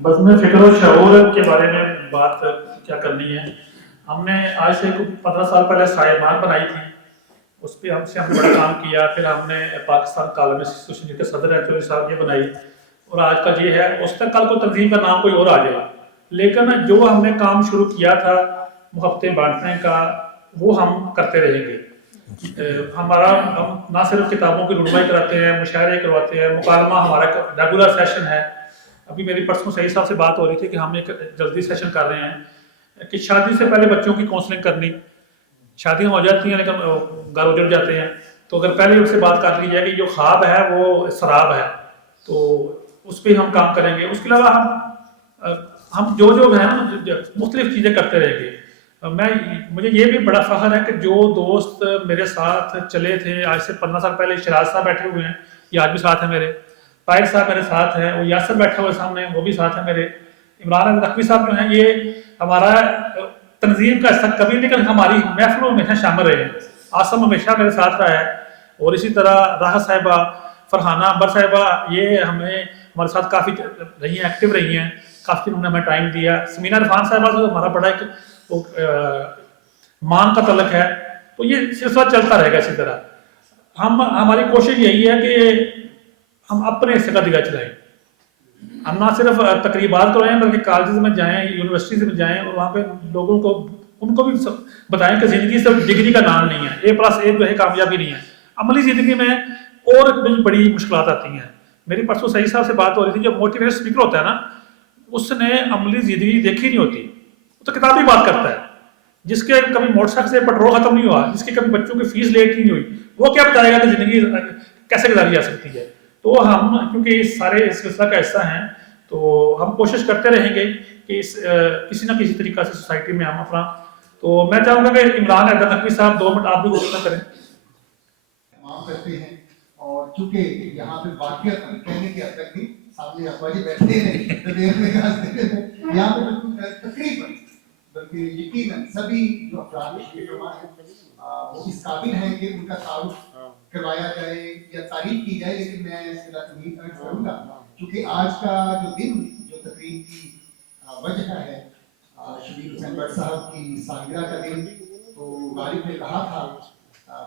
बज़्म फ़िक्र व शऊर के बारे में बात क्या करनी है। ہم نے آج سے 15 سال پہلے سائمان بنائی تھی، اس پہ ہم نے بڑا کام کیا. پھر ہم نے پاکستان کالم ایسوسیشن جن کے صدر ہیں چودھری صاحب یہ بنائی، اور آج کا یہ ہے. اس تک کل کو تنظیم کا نام کوئی اور آ جائے، لیکن جو ہم نے کام شروع کیا تھا محبتیں بانٹنے کا وہ ہم کرتے رہیں گے. ہم نہ صرف کتابوں کی رونمائی کراتے ہیں، مشاعرے کرواتے ہیں، مکالمہ ہمارا ریگولر سیشن ہے. ابھی میری پرسوں سعید صاحب سے بات ہو رہی تھی کہ ہم ایک جلدی سیشن کر رہے ہیں کہ شادی سے پہلے بچوں کی کونسلنگ کرنی. شادیاں ہو جاتی ہیں لیکن گھر اجڑ جاتے ہیں، تو اگر پہلے ان سے بات کر لی جائے کہ جو خواب ہے وہ سراب ہے تو اس پہ ہم کام کریں گے. اس کے علاوہ ہم جو ہے مختلف چیزیں کرتے رہیں گے. مجھے یہ بھی بڑا فخر ہے کہ جو دوست میرے ساتھ چلے تھے آج سے 15 سال پہلے، شراز صاحب بیٹھے ہوئے ہیں، یہ آج بھی ساتھ ہیں میرے، طاہر صاحب میرے ساتھ ہیں، وہ یاسر بیٹھا ہوا سامنے وہ بھی ساتھ ہیں میرے، عمران نقوی صاحب جو ہیں یہ ہمارا تنظیم کا حصہ کبھی نہیں، لیکن ہماری محفلوں میں ہمیشہ شامل رہے ہیں. آسم ہمیشہ میرے ساتھ رہا ہے، اور اسی طرح راحت صاحبہ، فرحانہ عنبر صاحبہ یہ ہمارے ساتھ کافی رہی ہیں، ایکٹیو رہی ہیں، کافی انہوں نے ہمیں ٹائم دیا. سمینہ عرفان صاحبہ سے ہمارا بڑا ایک مان کا تعلق ہے، تو یہ سلسلہ چلتا رہے گا. اسی طرح ہماری کوشش یہی ہے کہ ہم اپنے حصے کا دیگا چلائیں. ہم نہ صرف تقریبات کروائیں بلکہ کالجز میں جائیں، یونیورسٹیز میں جائیں، اور وہاں پہ لوگوں کو ان کو بھی بتائیں کہ زندگی صرف ڈگری کا نام نہیں ہے، A+A جو ہے کامیابی نہیں ہے. عملی زندگی میں اور بڑی مشکلات آتی ہیں. میری پرسوں سعید صاحب سے بات ہو رہی تھی، جو موٹیویشن اسپیکر ہوتا ہے نا اس نے عملی زندگی دیکھی نہیں ہوتی، وہ تو کتابی بات کرتا ہے. جس کے کبھی موٹر سائیکل سے پیٹرول ختم نہیں ہوا، جس کی کبھی بچوں کی فیس لیٹ نہیں ہوئی، وہ کیا بتائے گا کہ زندگی کیسے گزاری جا سکتی ہے. تو ہم کیونکہ اس سارے سلسلہ کا حصہ ہیں تو ہم کوشش کرتے رہیں گے کہ کسی نہ کسی طریقہ سے سوسائٹی میں ہم اپنا. تو میں چاہوں گا کہ عمران حیدر نقوی صاحب 2 منٹ آپ بھی گفتگو کریں. تمام کرتے ہیں، اور چونکہ یہاں پہ واقعات کہنے کے حد تک بھی سامنے افواجی بیٹھتے ہیں تو دیر میں یہاں پہ تقریباً بلکہ یقیناً سبھی جو افراد ہیں وہ اس قابل ہیں کہ ان کا تعارف کروایا جائے یا تعریف کی جائے. لیکن میں اس کے ساتھ نہیں کروں گا کیونکہ آج کا جو دن جو تقریب کی وجہ ہے شبیر حسین بٹ صاحب کی سالگرہ کا دن، تو غالب نے کہا تھا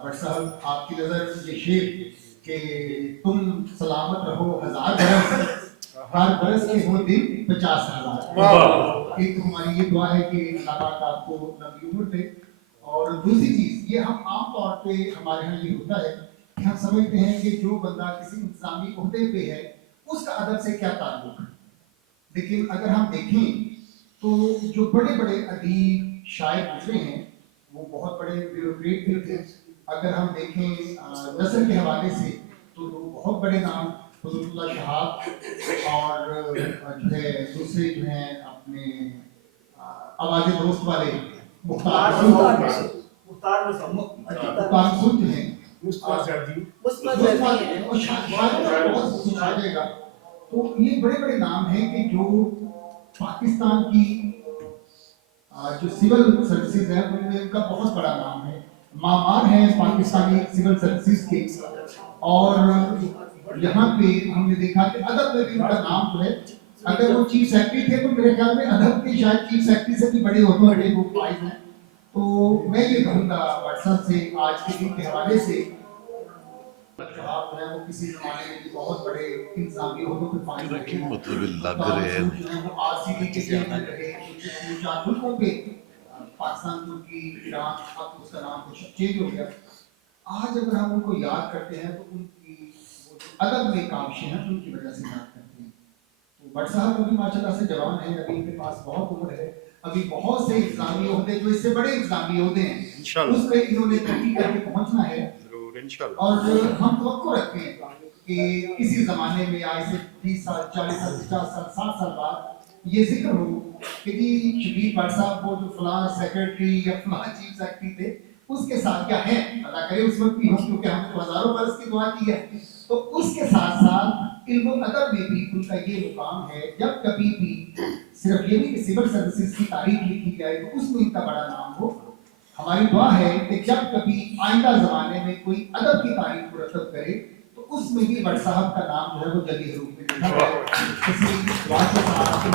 بٹ صاحب آپ کی نظر یہ شعر کہ تم سلامت رہو 1000 برس، ہر برس کے وہ دن 50,000. ایک ہماری یہ دعا ہے کہ اللہ پاک آپ کو لمبی عمر دے. اور دوسری چیز یہ ہم عام طور پہ ہمارے یہاں یہ ہوتا ہے کہ ہم سمجھتے ہیں کہ جو بندہ کسی انتظامی عہدے پہ ہے اس کا ادب سے کیا تعلق ہے. لیکن اگر ہم دیکھیں تو جو بڑے بڑے ادیب شاعر گزرے ہیں وہ بہت بڑے بیوروکریٹ بھی تھے. اگر ہم دیکھیں نثر کے حوالے سے تو بہت بڑے نام حضرت اللہ شہاب اور جو ہے دوسرے جو ہیں اپنے آواز دوست والے مختار مسعود جو ہیں تو یہ بڑے بڑے نام ہیں کہ جو پاکستان کی جو سول سروسز ہیں ان میں ان کا بہت بڑا نام ہے. معمار ہیں پاکستانی سول سروسز کے، اور یہاں پہ ہم نے دیکھا کہ ادب میں بھی ان کا نام جو ہے، اگر وہ چیف سیکرٹری تھے تو میرے خیال میں ادب کے شاید چیف سیکرٹری سے بھی بڑے ہوتے ہیں وہ فائز ہیں. تو میں یہ کہوں گا واٹسپ سے آج کے دن کے حوالے سے آپ جو ہے وہ کسی زمانے میں بہت بڑے انتظامی عہدوں پہ فائز رکھے ہیں، مطلب لگ رہے ہیں وہ RCB کے چیئرمین رہے، 4 ملکوں پہ پاکستان، ترکی، ایران، اب اس کا نام کچھ چینج ہو گیا. آج اگر ہم ان کو یاد کرتے ہیں تو ان کی وہ جو ادب میں کامشیں ہیں ان کی وجہ سے یاد کرتے ہیں. تو بٹ صاحب ابھی ماشاء اللہ سے جوان ہیں، ابھی ان کے پاس بہت عمر ہے، ابھی بہت سے انتظامی عہدے جو اس سے بڑے انتظامی عہدے ہیں اس پہ انہوں نے ترقی کر کے پہنچنا ہے. اور ہم توقع رکھتے ہیں کہ کسی زمانے میں آج سے 20 سال 40 سال 50 سال 60 سال بعد یہ ذکر ہو کہ جی شبیر بٹ صاحب وہ جو فلاں سیکرٹری یا فلاں چیف سیکرٹری تھے اس کے ساتھ کیا ہے، اللہ کرے اس وقت بھی ہو، کیونکہ ہم نے تو ہزاروں برس کی دعا کی ہے. تو اس کے ساتھ ساتھ علم و ادب میں بھی ان کا یہ مقام ہے. جب کبھی بھی صرف یہ نہیں کہ سول سروسز کی تاریخ لکھی جائے تو اس میں ان کا بڑا نام ہو. ہماری دعا ہے کہ جب کبھی آئندہ زمانے میں کوئی ادب کی تاریخ مرتب کرے تو اس میں بھی بٹ صاحب کا نام جو ہے وہ جلی حروف میں لکھا جائے. اسی دعا کے ساتھ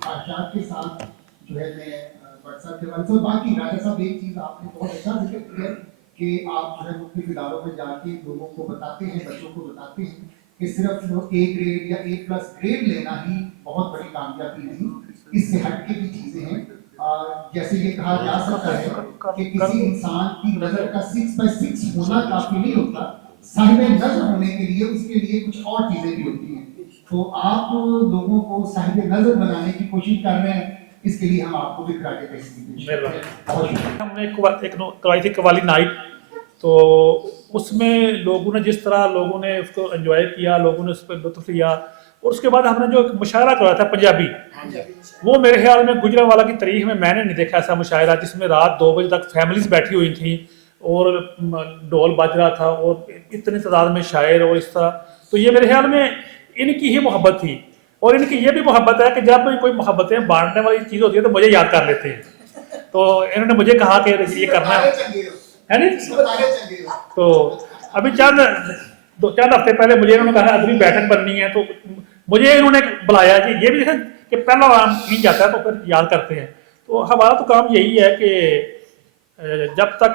خواہشات کے ساتھ جو ہے میں بٹ भट्ट साहब के हवाले से। और बाकी राजा साहब एक चीज़ आपने बहुत अच्छा जिक्र किया कि आप जो है मुख्तलिफ इदारों में जाके लोगों को बताते हैं, बच्चों को बताते हैं कि सिर्फ ए ग्रेड या A+ ग्रेड लेना ही बहुत बड़ी कामयाबी नहीं, इससे हटके भी चीज़ें हैं। जैसे ये कहा जा सकता है कि किसी इंसान की नज़र का 6x6 होना काफ़ी नहीं होता, साहिब नज़र होने के लिए उसके लिए कुछ और चीज़ें भी होती हैं। तो आप लोगों को साहिब नज़र बनाने की कोशिश कर रहे हैं, इसके लिए हम आपको भी खराज तहसीन हमने एक करवाई थी कवाली नाइट, तो उसमें लोगों ने जिस तरह लोगों ने उसको एंजॉय किया, लोगों ने उस पर लुत्फ लिया। और उसके बाद हमने जो मुशायरा करवाया था पंजाबी, वो मेरे ख्याल में गुजरांवाला की तारीख में मैंने नहीं देखा ऐसा मुशायरा जिसमें रात 2 बजे तक फैमिलीज बैठी हुई थी और ढोल बज रहा था और इतनी तादाद में शायर और इस तरह। तो ये मेरे ख्याल में इनकी ही मोहब्बत थी। और इनकी ये भी मोहब्बत है कि जब कोई मोहब्बतें बांटने वाली चीज़ होती है तो मुझे याद कर लेते हैं। तो इन्होंने मुझे कहा कि ये करना है नहीं। तो अभी चंद हफ्ते पहले मुझे इन्होंने कहा अगली बैठक बननी है, तो मुझे इन्होंने बुलाया कि ये भी कि पहला राम नहीं जाता है तो फिर याद करते हैं। तो हमारा तो काम यही है कि जब तक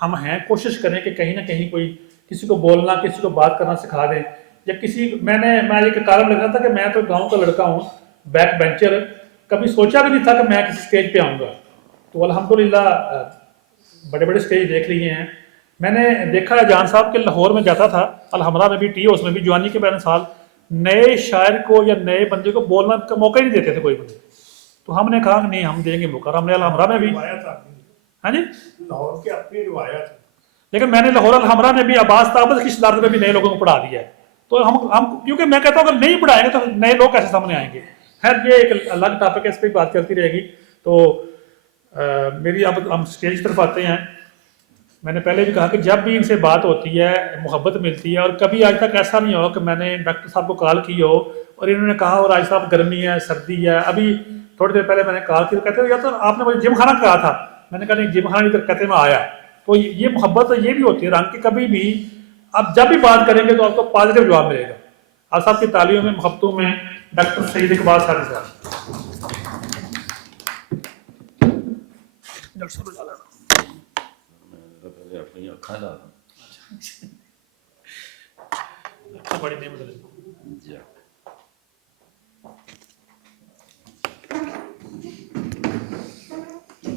हम हैं कोशिश करें कि कहीं ना कहीं कोई किसी को बोलना, किसी को बात करना सिखा दें। या मैं एक कारण लग रहा था कि मैं तो गांव का लड़का हूँ, बैक बेंचर, कभी सोचा भी नहीं था कि मैं किसी स्टेज पे आऊँगा। तो अल्हम्दुलिल्लाह बड़े बड़े स्टेज देख लिए हैं। मैंने देखा है जान साहब के लाहौर में जाता था, अलहमरा में भी, टी हाउस में भी, जवानी के पहले साल नए शायर को या नए बंदे को बोलना का मौका ही नहीं देते थे कोई बंदे। तो हमने कहा कि नहीं हम देंगे मौका। हमने अलहमरा में भी, हाँ जी, लाहौर के अपनी रिवायत, लेकिन मैंने लाहौर अलहमरा में भी अब्बास ताबत की शरारत में भी नए लोगों को पढ़ा दिया है। तो हम क्योंकि मैं कहता हूँ अगर नहीं पढ़ाएंगे तो नए लोग कैसे सामने आएंगे। खैर ये एक अलग टॉपिक है, इस पर बात चलती रहेगी। तो मेरी अब हम स्टेज तरफ आते हैं। मैंने पहले भी कहा कि जब भी इनसे बात होती है मोहब्बत मिलती है, और कभी आज तक ऐसा नहीं हुआ कि मैंने डॉक्टर साहब को कॉल की हो और इन्होंने कहा और आज साहब गर्मी है, सर्दी है। अभी थोड़ी देर पहले मैंने कॉल की तो कहते या तो आपने मुझे जिम खाना कहा था, मैंने कहा नहीं जिम खाना नहीं, तो कहते मैं आया। तो ये मोहब्बत ये भी होती है रंग की। कभी भी आप जब भी बात करेंगे तो आपको पॉजिटिव जवाब मिलेगा। आप साहब की तालियों में, मोहब्बतों में डॉक्टर सईद इकबाल साहब अपनी अखा ला बड़ी नेमत है।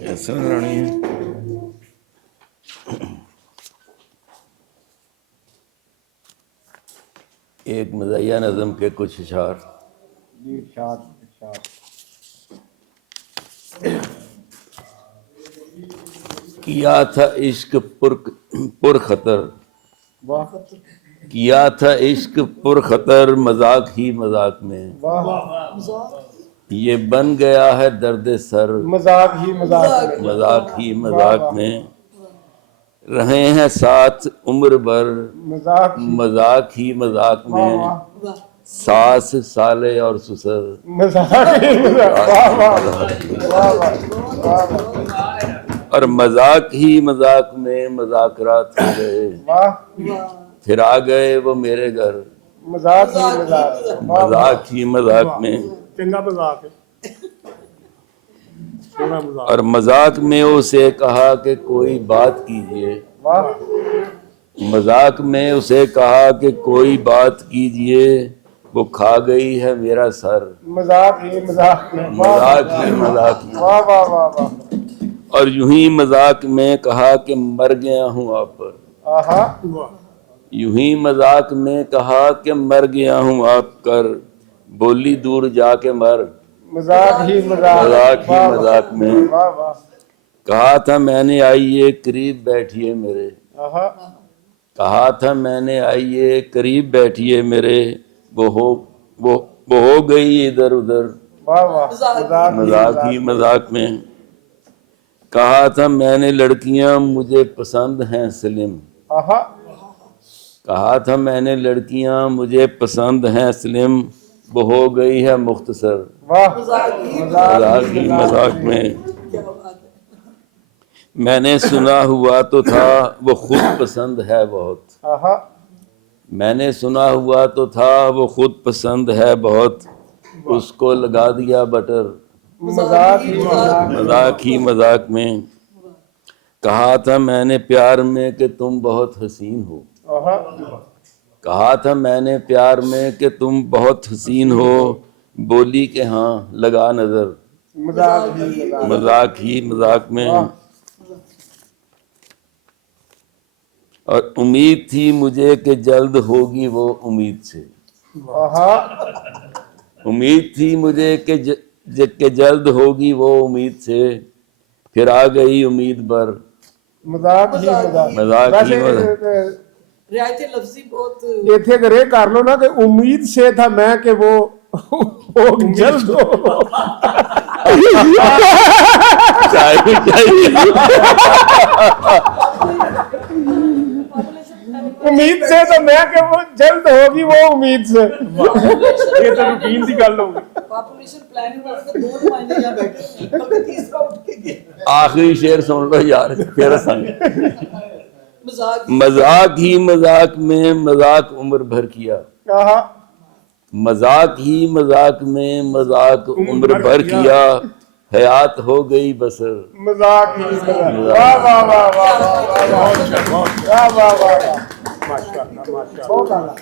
ऐसा रानी है। एक मज़ाहिया नज़म के कुछ इशार। किया था इश्क पुरखतर, किया था इश्क पुरखतर मजाक ही मजाक में, ये बन गया है दर्द सर मजाक ही मजाक में, मजाक ही मजाक में, रहे हैं साथ उम्र भर मजाक ही मजाक में, सास साले और ससुर मजाक ही और मजाक ही मजाक में मजाकरात हो गए, फिर आ गए वो मेरे घर मजाक ही मजाक, मजाक ही मजाक में, चंगा मजाक है। और मजाक में उसे कहा कि कोई बात कीजिए, मजाक में उसे कहा कि कोई बात कीजिए, वो खा गई है मेरा सर मजाक ही मजाक में, मजाक ही मजाक में। वाह वाह वाह वाह। और यूं ही मजाक में कहा कि मर गया हूँ आप पर, यूं ही मजाक में कहा कि मर गया हूँ आप कर, बोली दूर जाके मर मजाक ही मजाक, मजाक ही मजाक में। वाह वाह। कहा था मैंने आइए करीब बैठिए मेरे, कहा था मैंने आइए करीब बैठिए मेरे, वो हो गई इधर उधर वाह वाह। मजाक ही मजाक में। कहा था मैंने लड़कियां मुझे पसंद हैं सलिम, कहा था मैंने लड़कियां मुझे पसंद हैं सलिम, वो हो गई है मुख्तसर मजाक ही मजाक में। मैंने सुना हुआ तो था वो खुद पसंद है बहुत, मैंने सुना हुआ तो था वो खुद पसंद है बहुत, उसको लगा दिया बटर مذاق ہی مذاق میں کہا تھا میں نے پیار میں کہ تم بہت حسین ہو، کہا تھا میں نے پیار میں کہ تم بہت حسین ہو، بولی کہ ہاں لگا نظر، مذاق ہی مذاق میں، اور امید تھی مجھے کہ جلد ہوگی وہ امید سے، امید تھی مجھے کہ جلد ہوگی وہ امید سے، پھر آ گئی امید بر، مذاق ہی مذاق ہی رعایت لفظی بہت ایتھے کرے کر لو نا کہ امید سے تھا میں کہ وہ جلد ہو، امید سے تو میں کہ وہ جلد ہوگی وہ امید سے، یہ تو روٹین سی گل ہوگی۔ پاپولیشن پلاننگ والے 2 نمائندے یہاں بیٹھے ہیں، بلکہ تیسرا اٹھ کے گیا۔ آخری شعر سن لو یار پھر سنگ، مذاق ہی مذاق میں مذاق عمر بھر کیا، مذاق ہی مذاق میں مذاق عمر بھر کیا، حیات ہو گئی بسر، مذاق ہی مذاق، واہ واہ واہ واہ واہ واہ واہ، ماشاءاللہ ماشاءاللہ،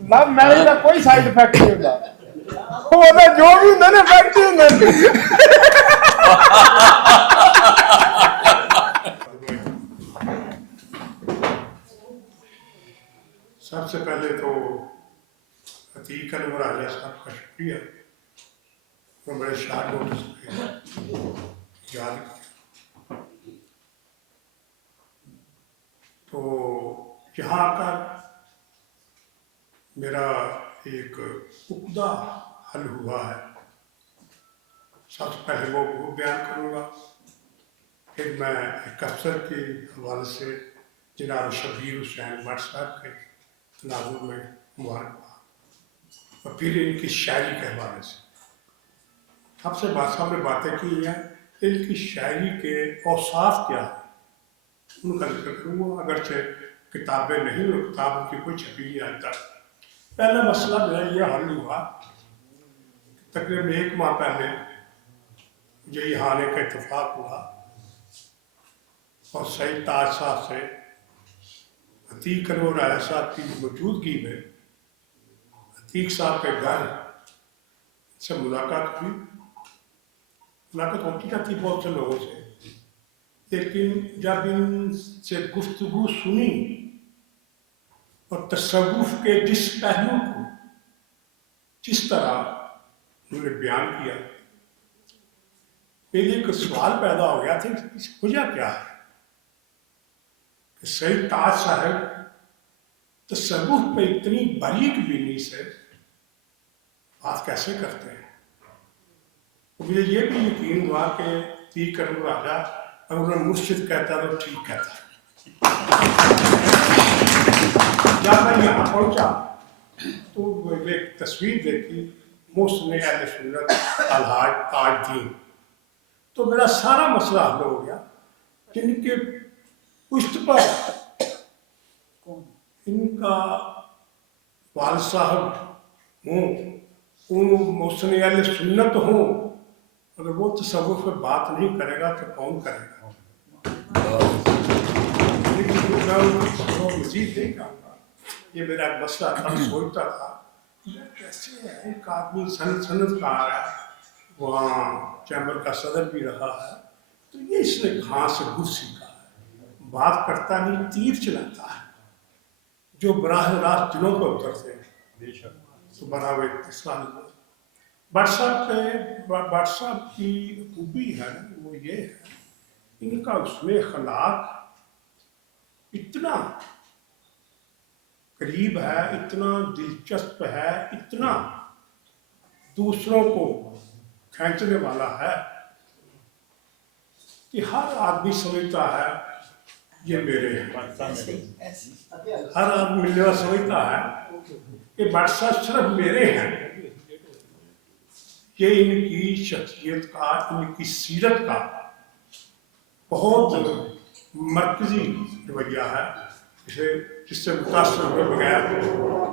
لو میرج کا کوئی سائڈ افیکٹ نہیں ہوتا، وہ جو بھی ہوتا نا افیکٹ ہی ہوتا۔ سب سے پہلے تو عتیق انور راجہ صاحب کا شکریہ، وہ بڑے شارٹ نوٹس پہ یاد کیا، تو یہاں آ کر میرا ایک عقدہ حل ہوا ہے۔ سب سے پہلے وہ بیان کروں گا، پھر میں ایک افسر کے حوالے سے جناب شبیر حسین بٹ صاحب کے تناظر میں مبارکباد، اور پھر ان کی شاعری کے حوالے سے سب سے نے باتیں کی ہیں، ان کی شاعری کے اوصاف کیا ہیں ان کا ذکر کروں گا، اگرچہ کتابیں نہیں اور کتاب کی کوئی چھپی نہیں آج تک۔ پہلا مسئلہ میرا یہ حل ہوا، تقریباً 1 ماہ پہلے مجھے یہاں آنے کا اتفاق ہوا اور سعید تاج صاحب سے عتیق انور راجہ صاحب کی موجودگی میں عتیق صاحب کے گھر سے ملاقات ہوئی۔ ملاقات ہوتی رہتی بہت سے لوگوں سے، لیکن جب ان سے گفتگو سنی اور تصوف کے جس پہلو کو جس طرح انہوں نے بیان کیا، میرے ایک سوال پیدا ہو گیا تھا اس وجہ کیا ہے کہ سعید تاج صاحب تصوف پہ اتنی باریک بینی سے بات کیسے کرتے ہیں۔ مجھے یہ بھی یقین ہوا کہ عتیق انور راجہ اگر مرشد کہتا تو ٹھیک کہتا۔ جب میں یہاں پہنچا تو میں ایک تصویر دیکھی محسن اہل سنت الحاج تاج دین، تو میرا سارا مسئلہ حل ہو گیا۔ جن کے پشت پر ان کا والد صاحب ہوں، ان محسن اہل سنت ہوں، اگر وہ تصوف پہ بات نہیں کرے گا تو کون کرے گا؟ مزید نہیں کہوں گا، یہ میرا ایک مسئلہ تھا۔ میں سوچتا تھا کیسے ہے ایک آدمی صنعت کار ہے، وہاں چیمبر کا صدر بھی رہا ہے، تو یہ اس نے کہاں سے گھر سیکھا ہے؟ بات کرتا نہیں، تیر چلاتا ہے جو براہ راست دلوں کو اترتے ہیں۔ تو بڑا وہ اتصال ہوا۔ بٹ صاحب کی خوبی ہے وہ یہ ہے، ان کا اس میں اخلاق اتنا قریب ہے، اتنا دلچسپ ہے، اتنا دوسروں کو کھینچنے والا ہے کہ ہر آدمی سمجھتا ہے یہ میرے ہیں، ہر آدمی ملنے والا سمجھتا ہے کہ بٹ صاحب صرف میرے ہیں۔ یہ ان کی شخصیت کا، ان کی سیرت کا بہت مرکزی رویہ ہے۔ जिससे मुतासर हुए बगैर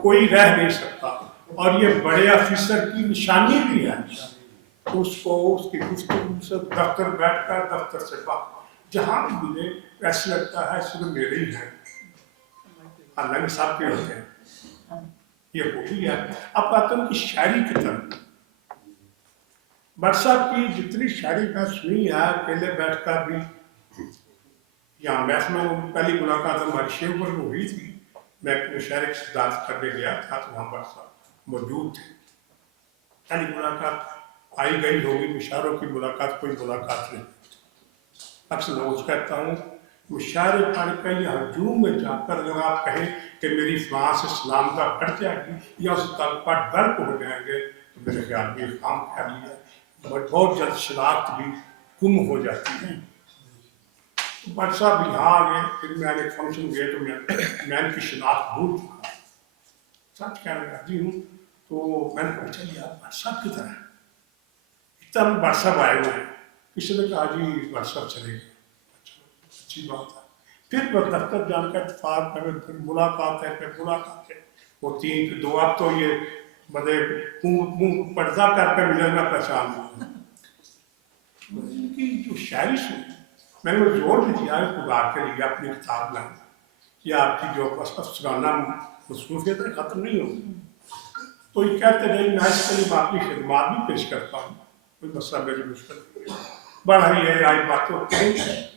कोई रह नहीं सकता। और ये बड़े ऑफिसर की निशानी भी है, उसको उसकी गुफ्तगू से दफ्तर बैठकर दफ्तर से बाहर जहाँ भी मिले ऐसा लगता है सिर्फ मेरे ही हैं, हालांकि सबके होते हैं। ये वो भी है। अब बात है उनकी शायरी की तरफ। भट्ट साहब की जितनी शायरी मैं सुनी है, अकेले बैठकर भी, यहाँ महफिलों में पहली मुलाकात हमारी शेवपुर में हुई थी। मैं एक मुशायरे की सिद्धार्थ करने गया था, तो वहाँ भट्ट साहब मौजूद थे। पहली मुलाकात आई गई होगी, मुशायरों की मुलाकात कोई मुलाकात नहीं। अक्सर रोज कहता हूँ, मुशायरे पढ़कर या हजूम में जाकर अगर आप कहें कि मेरी फलां से सलामता बढ़ जाएगी या उससे ताल्लुकात गर्क हो जाएंगे, तो मेरे ख्याल में ये काम ख्याली है। बहुत जल्द शनाख्त भी गुम हो जाती है। तो भट्ट साहब यहाँ आ गए, फिर मैंने एक फंक्शन गए तो मैं इनकी शनाख्त भूल चुका, सच कह राजी हूँ। तो मैंने कहा चल यार भट्ट साहब की तरह इतना भट्ट साहब आए हुए हैं। किसी ने कहा जी भट्ट साहब चले गए, अच्छी बात है। फिर दफ्तर जाने का इत्तेफाक है, फिर मुलाकात है, फिर मुलाकात है, वो 3 2 अब तो ये मतलब मुंह पर्दा करके मिलना पहचान इनकी जो शायरी सुनी, मैंने वो जोर भी दिया खुदा के लिए अपनी किताब लाए कि आपकी जो अफसराना मसरूफियत खत्म नहीं होगी। तो ये कहते रहे मैं इसके लिए अपनी खिदमात भी पेश करता हूँ, कोई मसला मेरी मुश्किल नहीं है। बड़ा ये आई बातों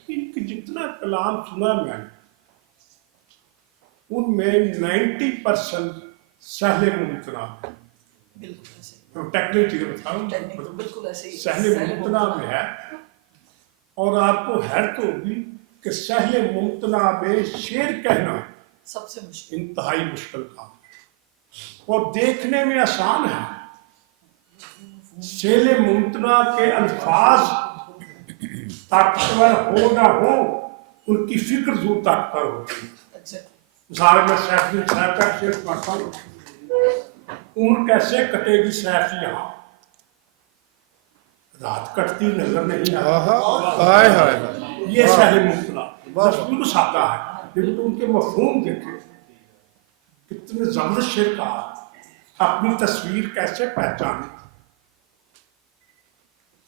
इनकी जितना कलाम सुना मैंने, उनमें 90% सहले मुमतना है। टेक्निक बताऊँ, सहले मुमतना में है। और आपको हैरत होगी कि सहले मुमतना में शेर कहना सबसे मुश्किल, इंतहाई मुश्किल काम है और देखने में आसान है। सहले मुमतना के अल्फाज ताकतवर हो ना हो, उनकी फिक्र जो ताकतवर होती है। मिसाल में सैफ का शेर पढ़ता हूँ, उम्र कैसे कटेगी सैफ यहाँ, रात कटती नजर नहीं आती। ये सहले मुमतना बिल्कुल सादा है, लेकिन तो उनके मफहूम देखे कितने जबरदस्त शेर कहा। अपनी तस्वीर कैसे पहचानूं,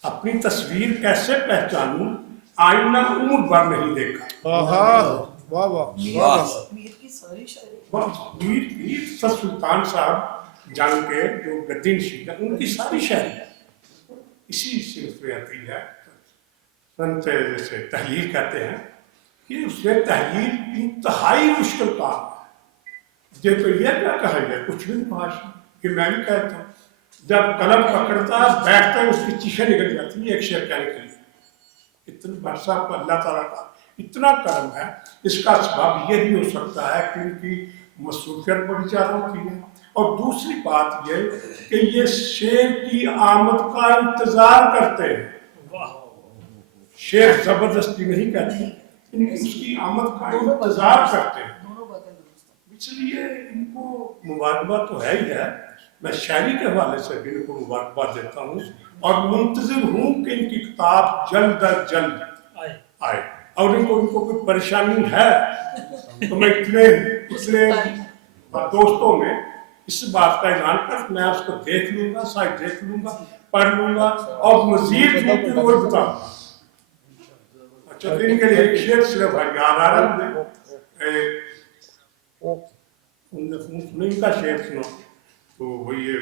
अपनी तस्वीर कैसे पहचानूं, आईना उम्र भर नहीं देखा। वाह वाह मीर की सारी शायरी, मीर सुल्तान साहब जंग के जो गद्दी नशीन है, उनकी सारी शायरी इसी सिलसिले में आती है। संत जैसे तहलील कहते हैं कि उससे तहलील इंतहाई मुश्किल काम है। ये तो ये क्या कहा गया, कुछ भी नहीं भाषा कि मैं भी कहता हूँ, जब कलम पकड़ता बैठता है उसकी चीखें निकल जाती है एक शेर कहने के लिए। इतनी वर्षा पर अल्लाह ताला का इतना करम है। इसका सबब ये भी हो सकता है कि उनकी मसरूफियत बड़ी ज़्यादा होती है, और दूसरी बात ये कि ये शेर की आमद का इंतजार करते हैं। शेर जबरदस्ती नहीं कहते, उसकी आमद का इंतजार करते हैं। इसलिए इनको मुबारकबाद तो है ही है। मैं शायरी के हवाले से भी इनको मुबारकबाद देता हूँ और मुंतजिर हूँ कि इनकी किताब जल्द अज जल्द आए। और इनको कोई परेशानी है तो मैं इतने दोस्तों में इस बात का ऐलान कर, मैं उसको देख लूंगा, शायद देख लूंगा, पढ़ लूंगा और मजीद वो बताऊंगा। अच्छा, दिन के लिए एक शेर सिर्फ याद आ रहा है उनका शेर सुनो तो वही है।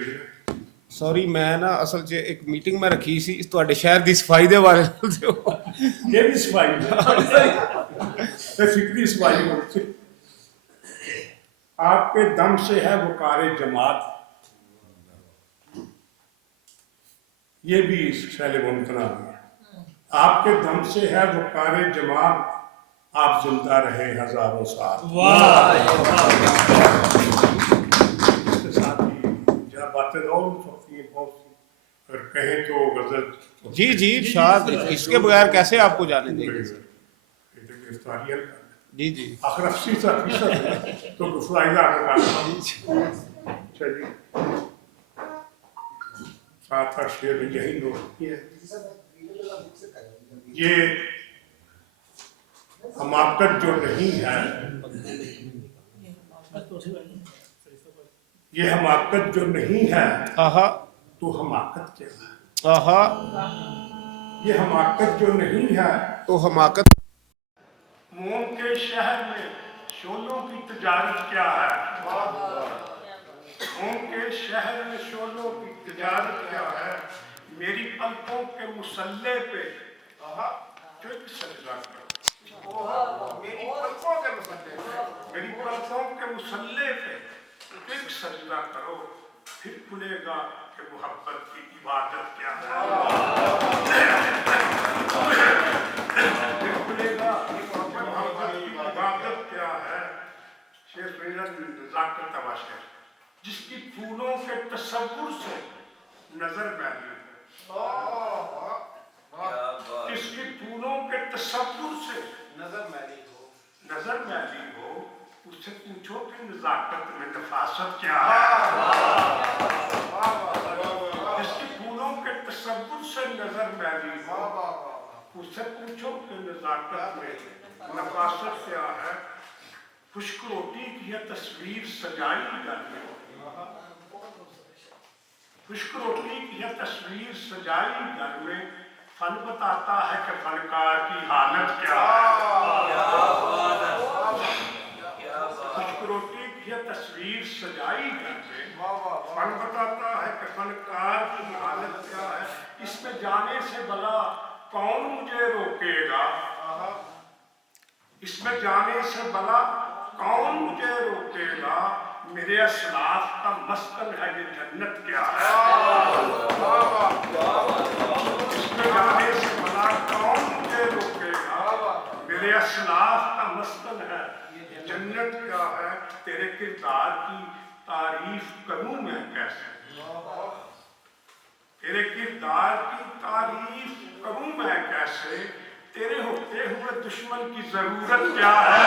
सॉरी मैं ना असल च एक मीटिंग में रखी सी ਤੁਹਾਡੇ ਸ਼ਹਿਰ ਦੀ ਸਫਾਈ ਦੇ ਬਾਰੇ ये भी सफाई है, फिक्री सफाई होती। आपके दम से है वकारे जमात, ये भी शैल मुमतना है। आपके दम से है वकारे जमात, आप जिंदा रहे हजारों साल। इसके साथ ही जब बातें और सकती है बहुत सी, अगर कहें तो गजल जी जी इरशाद, इसके बगैर कैसे आपको जाने देंगे गिरफ्तारियां जी जी आखिर 80% तो गुस्साइदा चलिए साथ शेर यही लोग ये हमाकत जो नहीं है ये हमाकत जो नहीं है आहा तो हमाकत क्या है? आहा ये हमाकत जो नहीं है तो हमाकत। मोम के शहर में शोलों की तजारत क्या है? मोम के शहर में शोलों की तजारत क्या है? मेरी पलकों के मुसल्ले पे फिर सजदा करो। मेरी पलकों के मुसल्ले पे, मेरी पलकों के मुसल्ले पे फिर सजदा करो, फिर खुलेगा कि मोहब्बत की इबादत क्या है। फिर खुलेगा कि मोहब्बत की इबादत क्या है। शेर नजाकत तबाशर, जिसकी फूलों के तसव्वुर से नजर मैली हो, जिसकी फूलों के तसव्वुर से नजर मैली हो, उससे पूछो कि नजाकत में नफासत क्या है। जिसकी फूलों के तसव्वुर से नजर मैली हो, उससे पूछो कि नजाकत में नफासत क्या है। खुश्क रोटी की है तस्वीर सजाई घर में, खुश्क रोटी की है तस्वीर सजाई घर में, फन बताता है कि फनकार की हालत क्या है। खुश्क रोटी की है तस्वीर सजाई घर में, फन बताता है कि फनकार की हालत क्या है। इसमें जाने से भला कौन मुझे रोकेगा, इसमें जाने से भला कौन मुझे रोकेगा। मेरे असलाफ का मस्कन है ये जन्नत क्या है। इसमें जाने से भला कौन मुझे रोकेगा। मेरे असलाफ का मस्कन है ये जन्नत क्या है। तेरे किरदार की तारीफ करूं मैं कैसे, तेरे किरदार की तारीफ करूं मैं कैसे। तेरे होते हुए दुश्मन की जरूरत क्या है।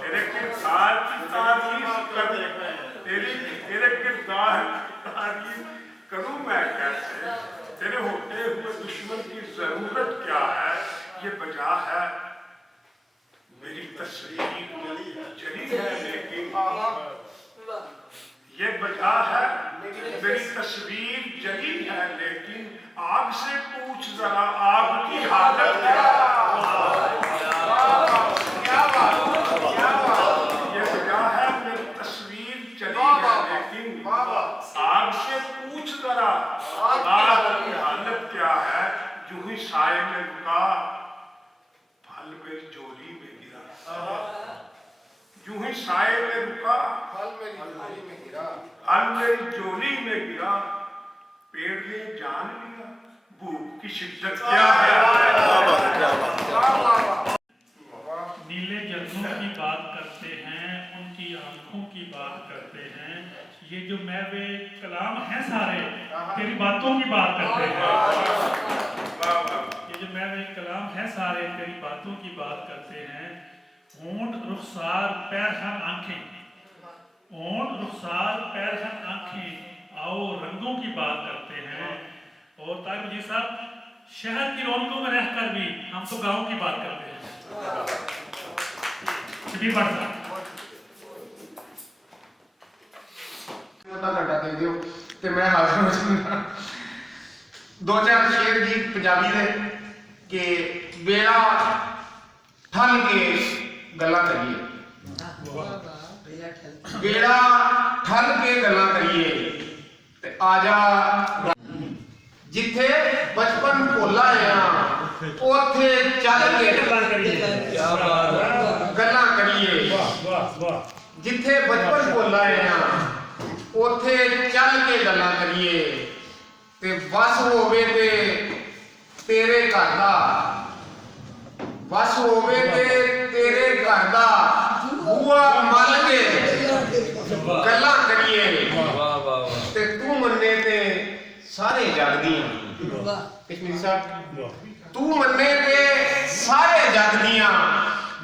तेरे किरदार की तारीफ करूं, तेरे किरदार की तारीफ करूं मैं कैसे। तेरे होते हुए दुश्मन की जरूरत क्या है। ये वजह है मेरी तस्वीर जली है लेकिन, ये वजह है मेरी तस्वीर जली है लेकिन, आग से पूछ जरा आग की हालत क्या है। ये वजह है मेरी तस्वीर जली है लेकिन, आग से पूछ जरा आग की हालत क्या है। यूं ही साए में रुका फल मेरी झोली में गिरा, यूं ही साए में रुका फल मेरी झोली में गिरा, फल मेरी झोली में गिरा। पेड़ ने जान लिया भूख की शिद्दत क्या है। नीले जर्नों की बात करते हैं, उनकी आंखों की बात करते हैं। ये जो महवे कलाम हैं सारे तेरी बातों की बात करते हैं। ये जो महवे कलाम हैं सारे तेरी बातों की बात करते हैं। होंठ रुखसार पैरहन आंखें, होंठ रुखसार पैरहन आंखें, आओ रंगों की बात करते हैं। और ताकि जी साहब, शहर की रौनकों में रहकर भी हम तो गांव की बात करते हैं। घंटा दे दियो ते मैं हाजिर हो जाऊंगा। दो चार शेर जी पंजाबी दे कि बेड़ा ठल के गल्लां करिए, बेड़ा ठल के गल्लां करिए ते आजा जिथे बचपन भुला आ ओथे चल के गल्लां करिए। जिथे बचपन भुला आ ओथे चल के गल्लां करिए ते वस होवे ते तेरे घर दा, वस होवे ते तेरे घर दा बूआ मल के गल्लां करिए ते तू मन्ने ते सारे जग दियां। कश्मीरी साहब, तू मन्ने ते सारे जग दियां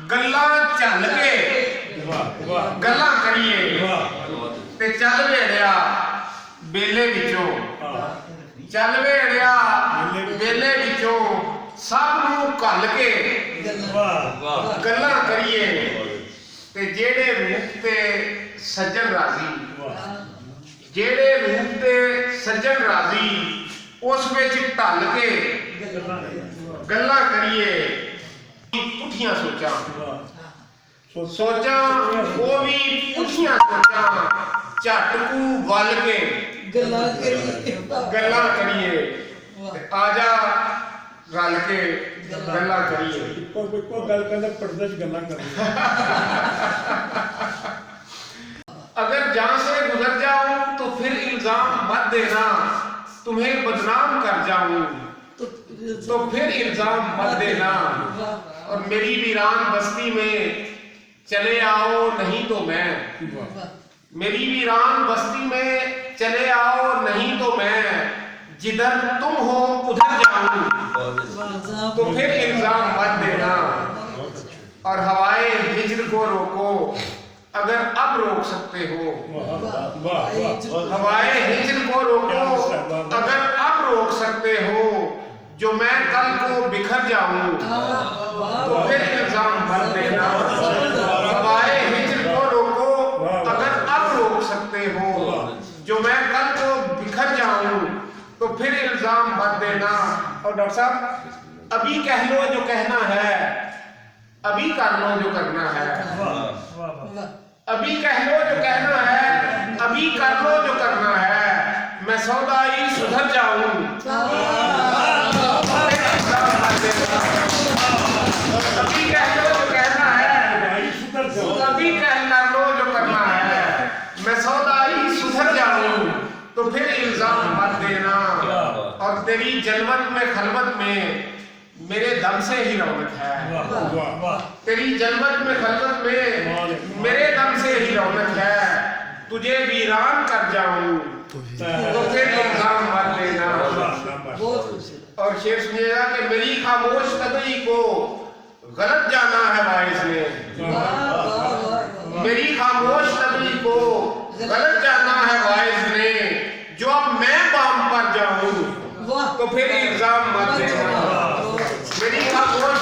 गल्लां झल के गल्लां करिए ते चल वेड़िया बेले विचों, चल वेड़िया बेले विचों ਸਭ ਨੂੰ ਘੱਲ ਕੇ ਗੱਲਾਂ ਕਰੀਏ ਤੇ ਜਿਹੜੇ ਰੂਪ ਤੇ ਸੱਜਣ ਰਾਜ਼ੀ, ਜਿਹੜੇ ਰੂਪ ਤੇ ਸੱਜਣ ਰਾਜ਼ੀ ਉਸ ਵਿੱਚ ਢਲ ਕੇ ਗੱਲਾਂ ਕਰੀਏ। ਪੁੱਠੀਆਂ ਸੋਚਾਂ ਉਹ ਵੀ ਪੁੱਠੀਆਂ ਸੋਚਾਂ ਝੱਟ ਕੂ ਵੱਲ ਕੇ ਗੱਲਾਂ ਕਰੀਏ ਤੇ ਆ ਜਾ ਰਲ ਕੇ ਗੱਲਾਂ ਕਰੀਏ। ਇੱਕੋ ਗੱਲ ਕਹਿੰਦਾ ਪਰਦੇ 'ਚ ਗੱਲਾਂ ਕਰੀਏ। अगर जहां से गुजर जाऊं तो फिर इल्जाम मत देना, तुम्हें बदनाम कर जाऊं तो फिर इल्जाम मत देना। और मेरी वीरान बस्ती में चले आओ नहीं तो मैं, मेरी वीरान बस्ती में चले आओ नहीं तो मैं जिधर तुम हो उधर जाऊं तो फिर इल्जाम मत देना। और हवाए हिज्र को रोको अगर अब रोक सकते हो, हवाए हिज्र को रोको अगर अब रोक सकते हो, जो मैं कल को बिखर जाऊं तो फिर इल्जाम मत देना। हवाए हिज्र को रोको अगर अब रोक सकते हो, जो मैं कल को बिखर जाऊं तो फिर इल्जाम मत देना। और डॉक्टर साहब अभी कह लो जो कहना है, अभी कर लो जो करना है, अभी कह लो जो कहना है, अभी कर लो जो करना है, मैं सौदाई सुधर जाऊं अभी कह लो जो कहना है, अभी कर लो जो करना है, मैं सौदाई सुधर जाऊं तो फिर इल्जाम मत देना। और तेरी जलवत में खलवत में मेरे दम से ही रौनक है, तेरी जलवत में खलवत में मेरे दम से ही रौनक है, तुझे वीरान कर जाऊं तो फिर इल्जाम मत देना। और शेर सुनिएगा कि मेरी खामोश तबई को गलत जाना है वाइस ने, मेरी खामोश तबई को गलत जाना है वाइस ने, जो अब मैं बाम पर जाऊं तो फिर इल्जाम मत देना। मेरी खामोश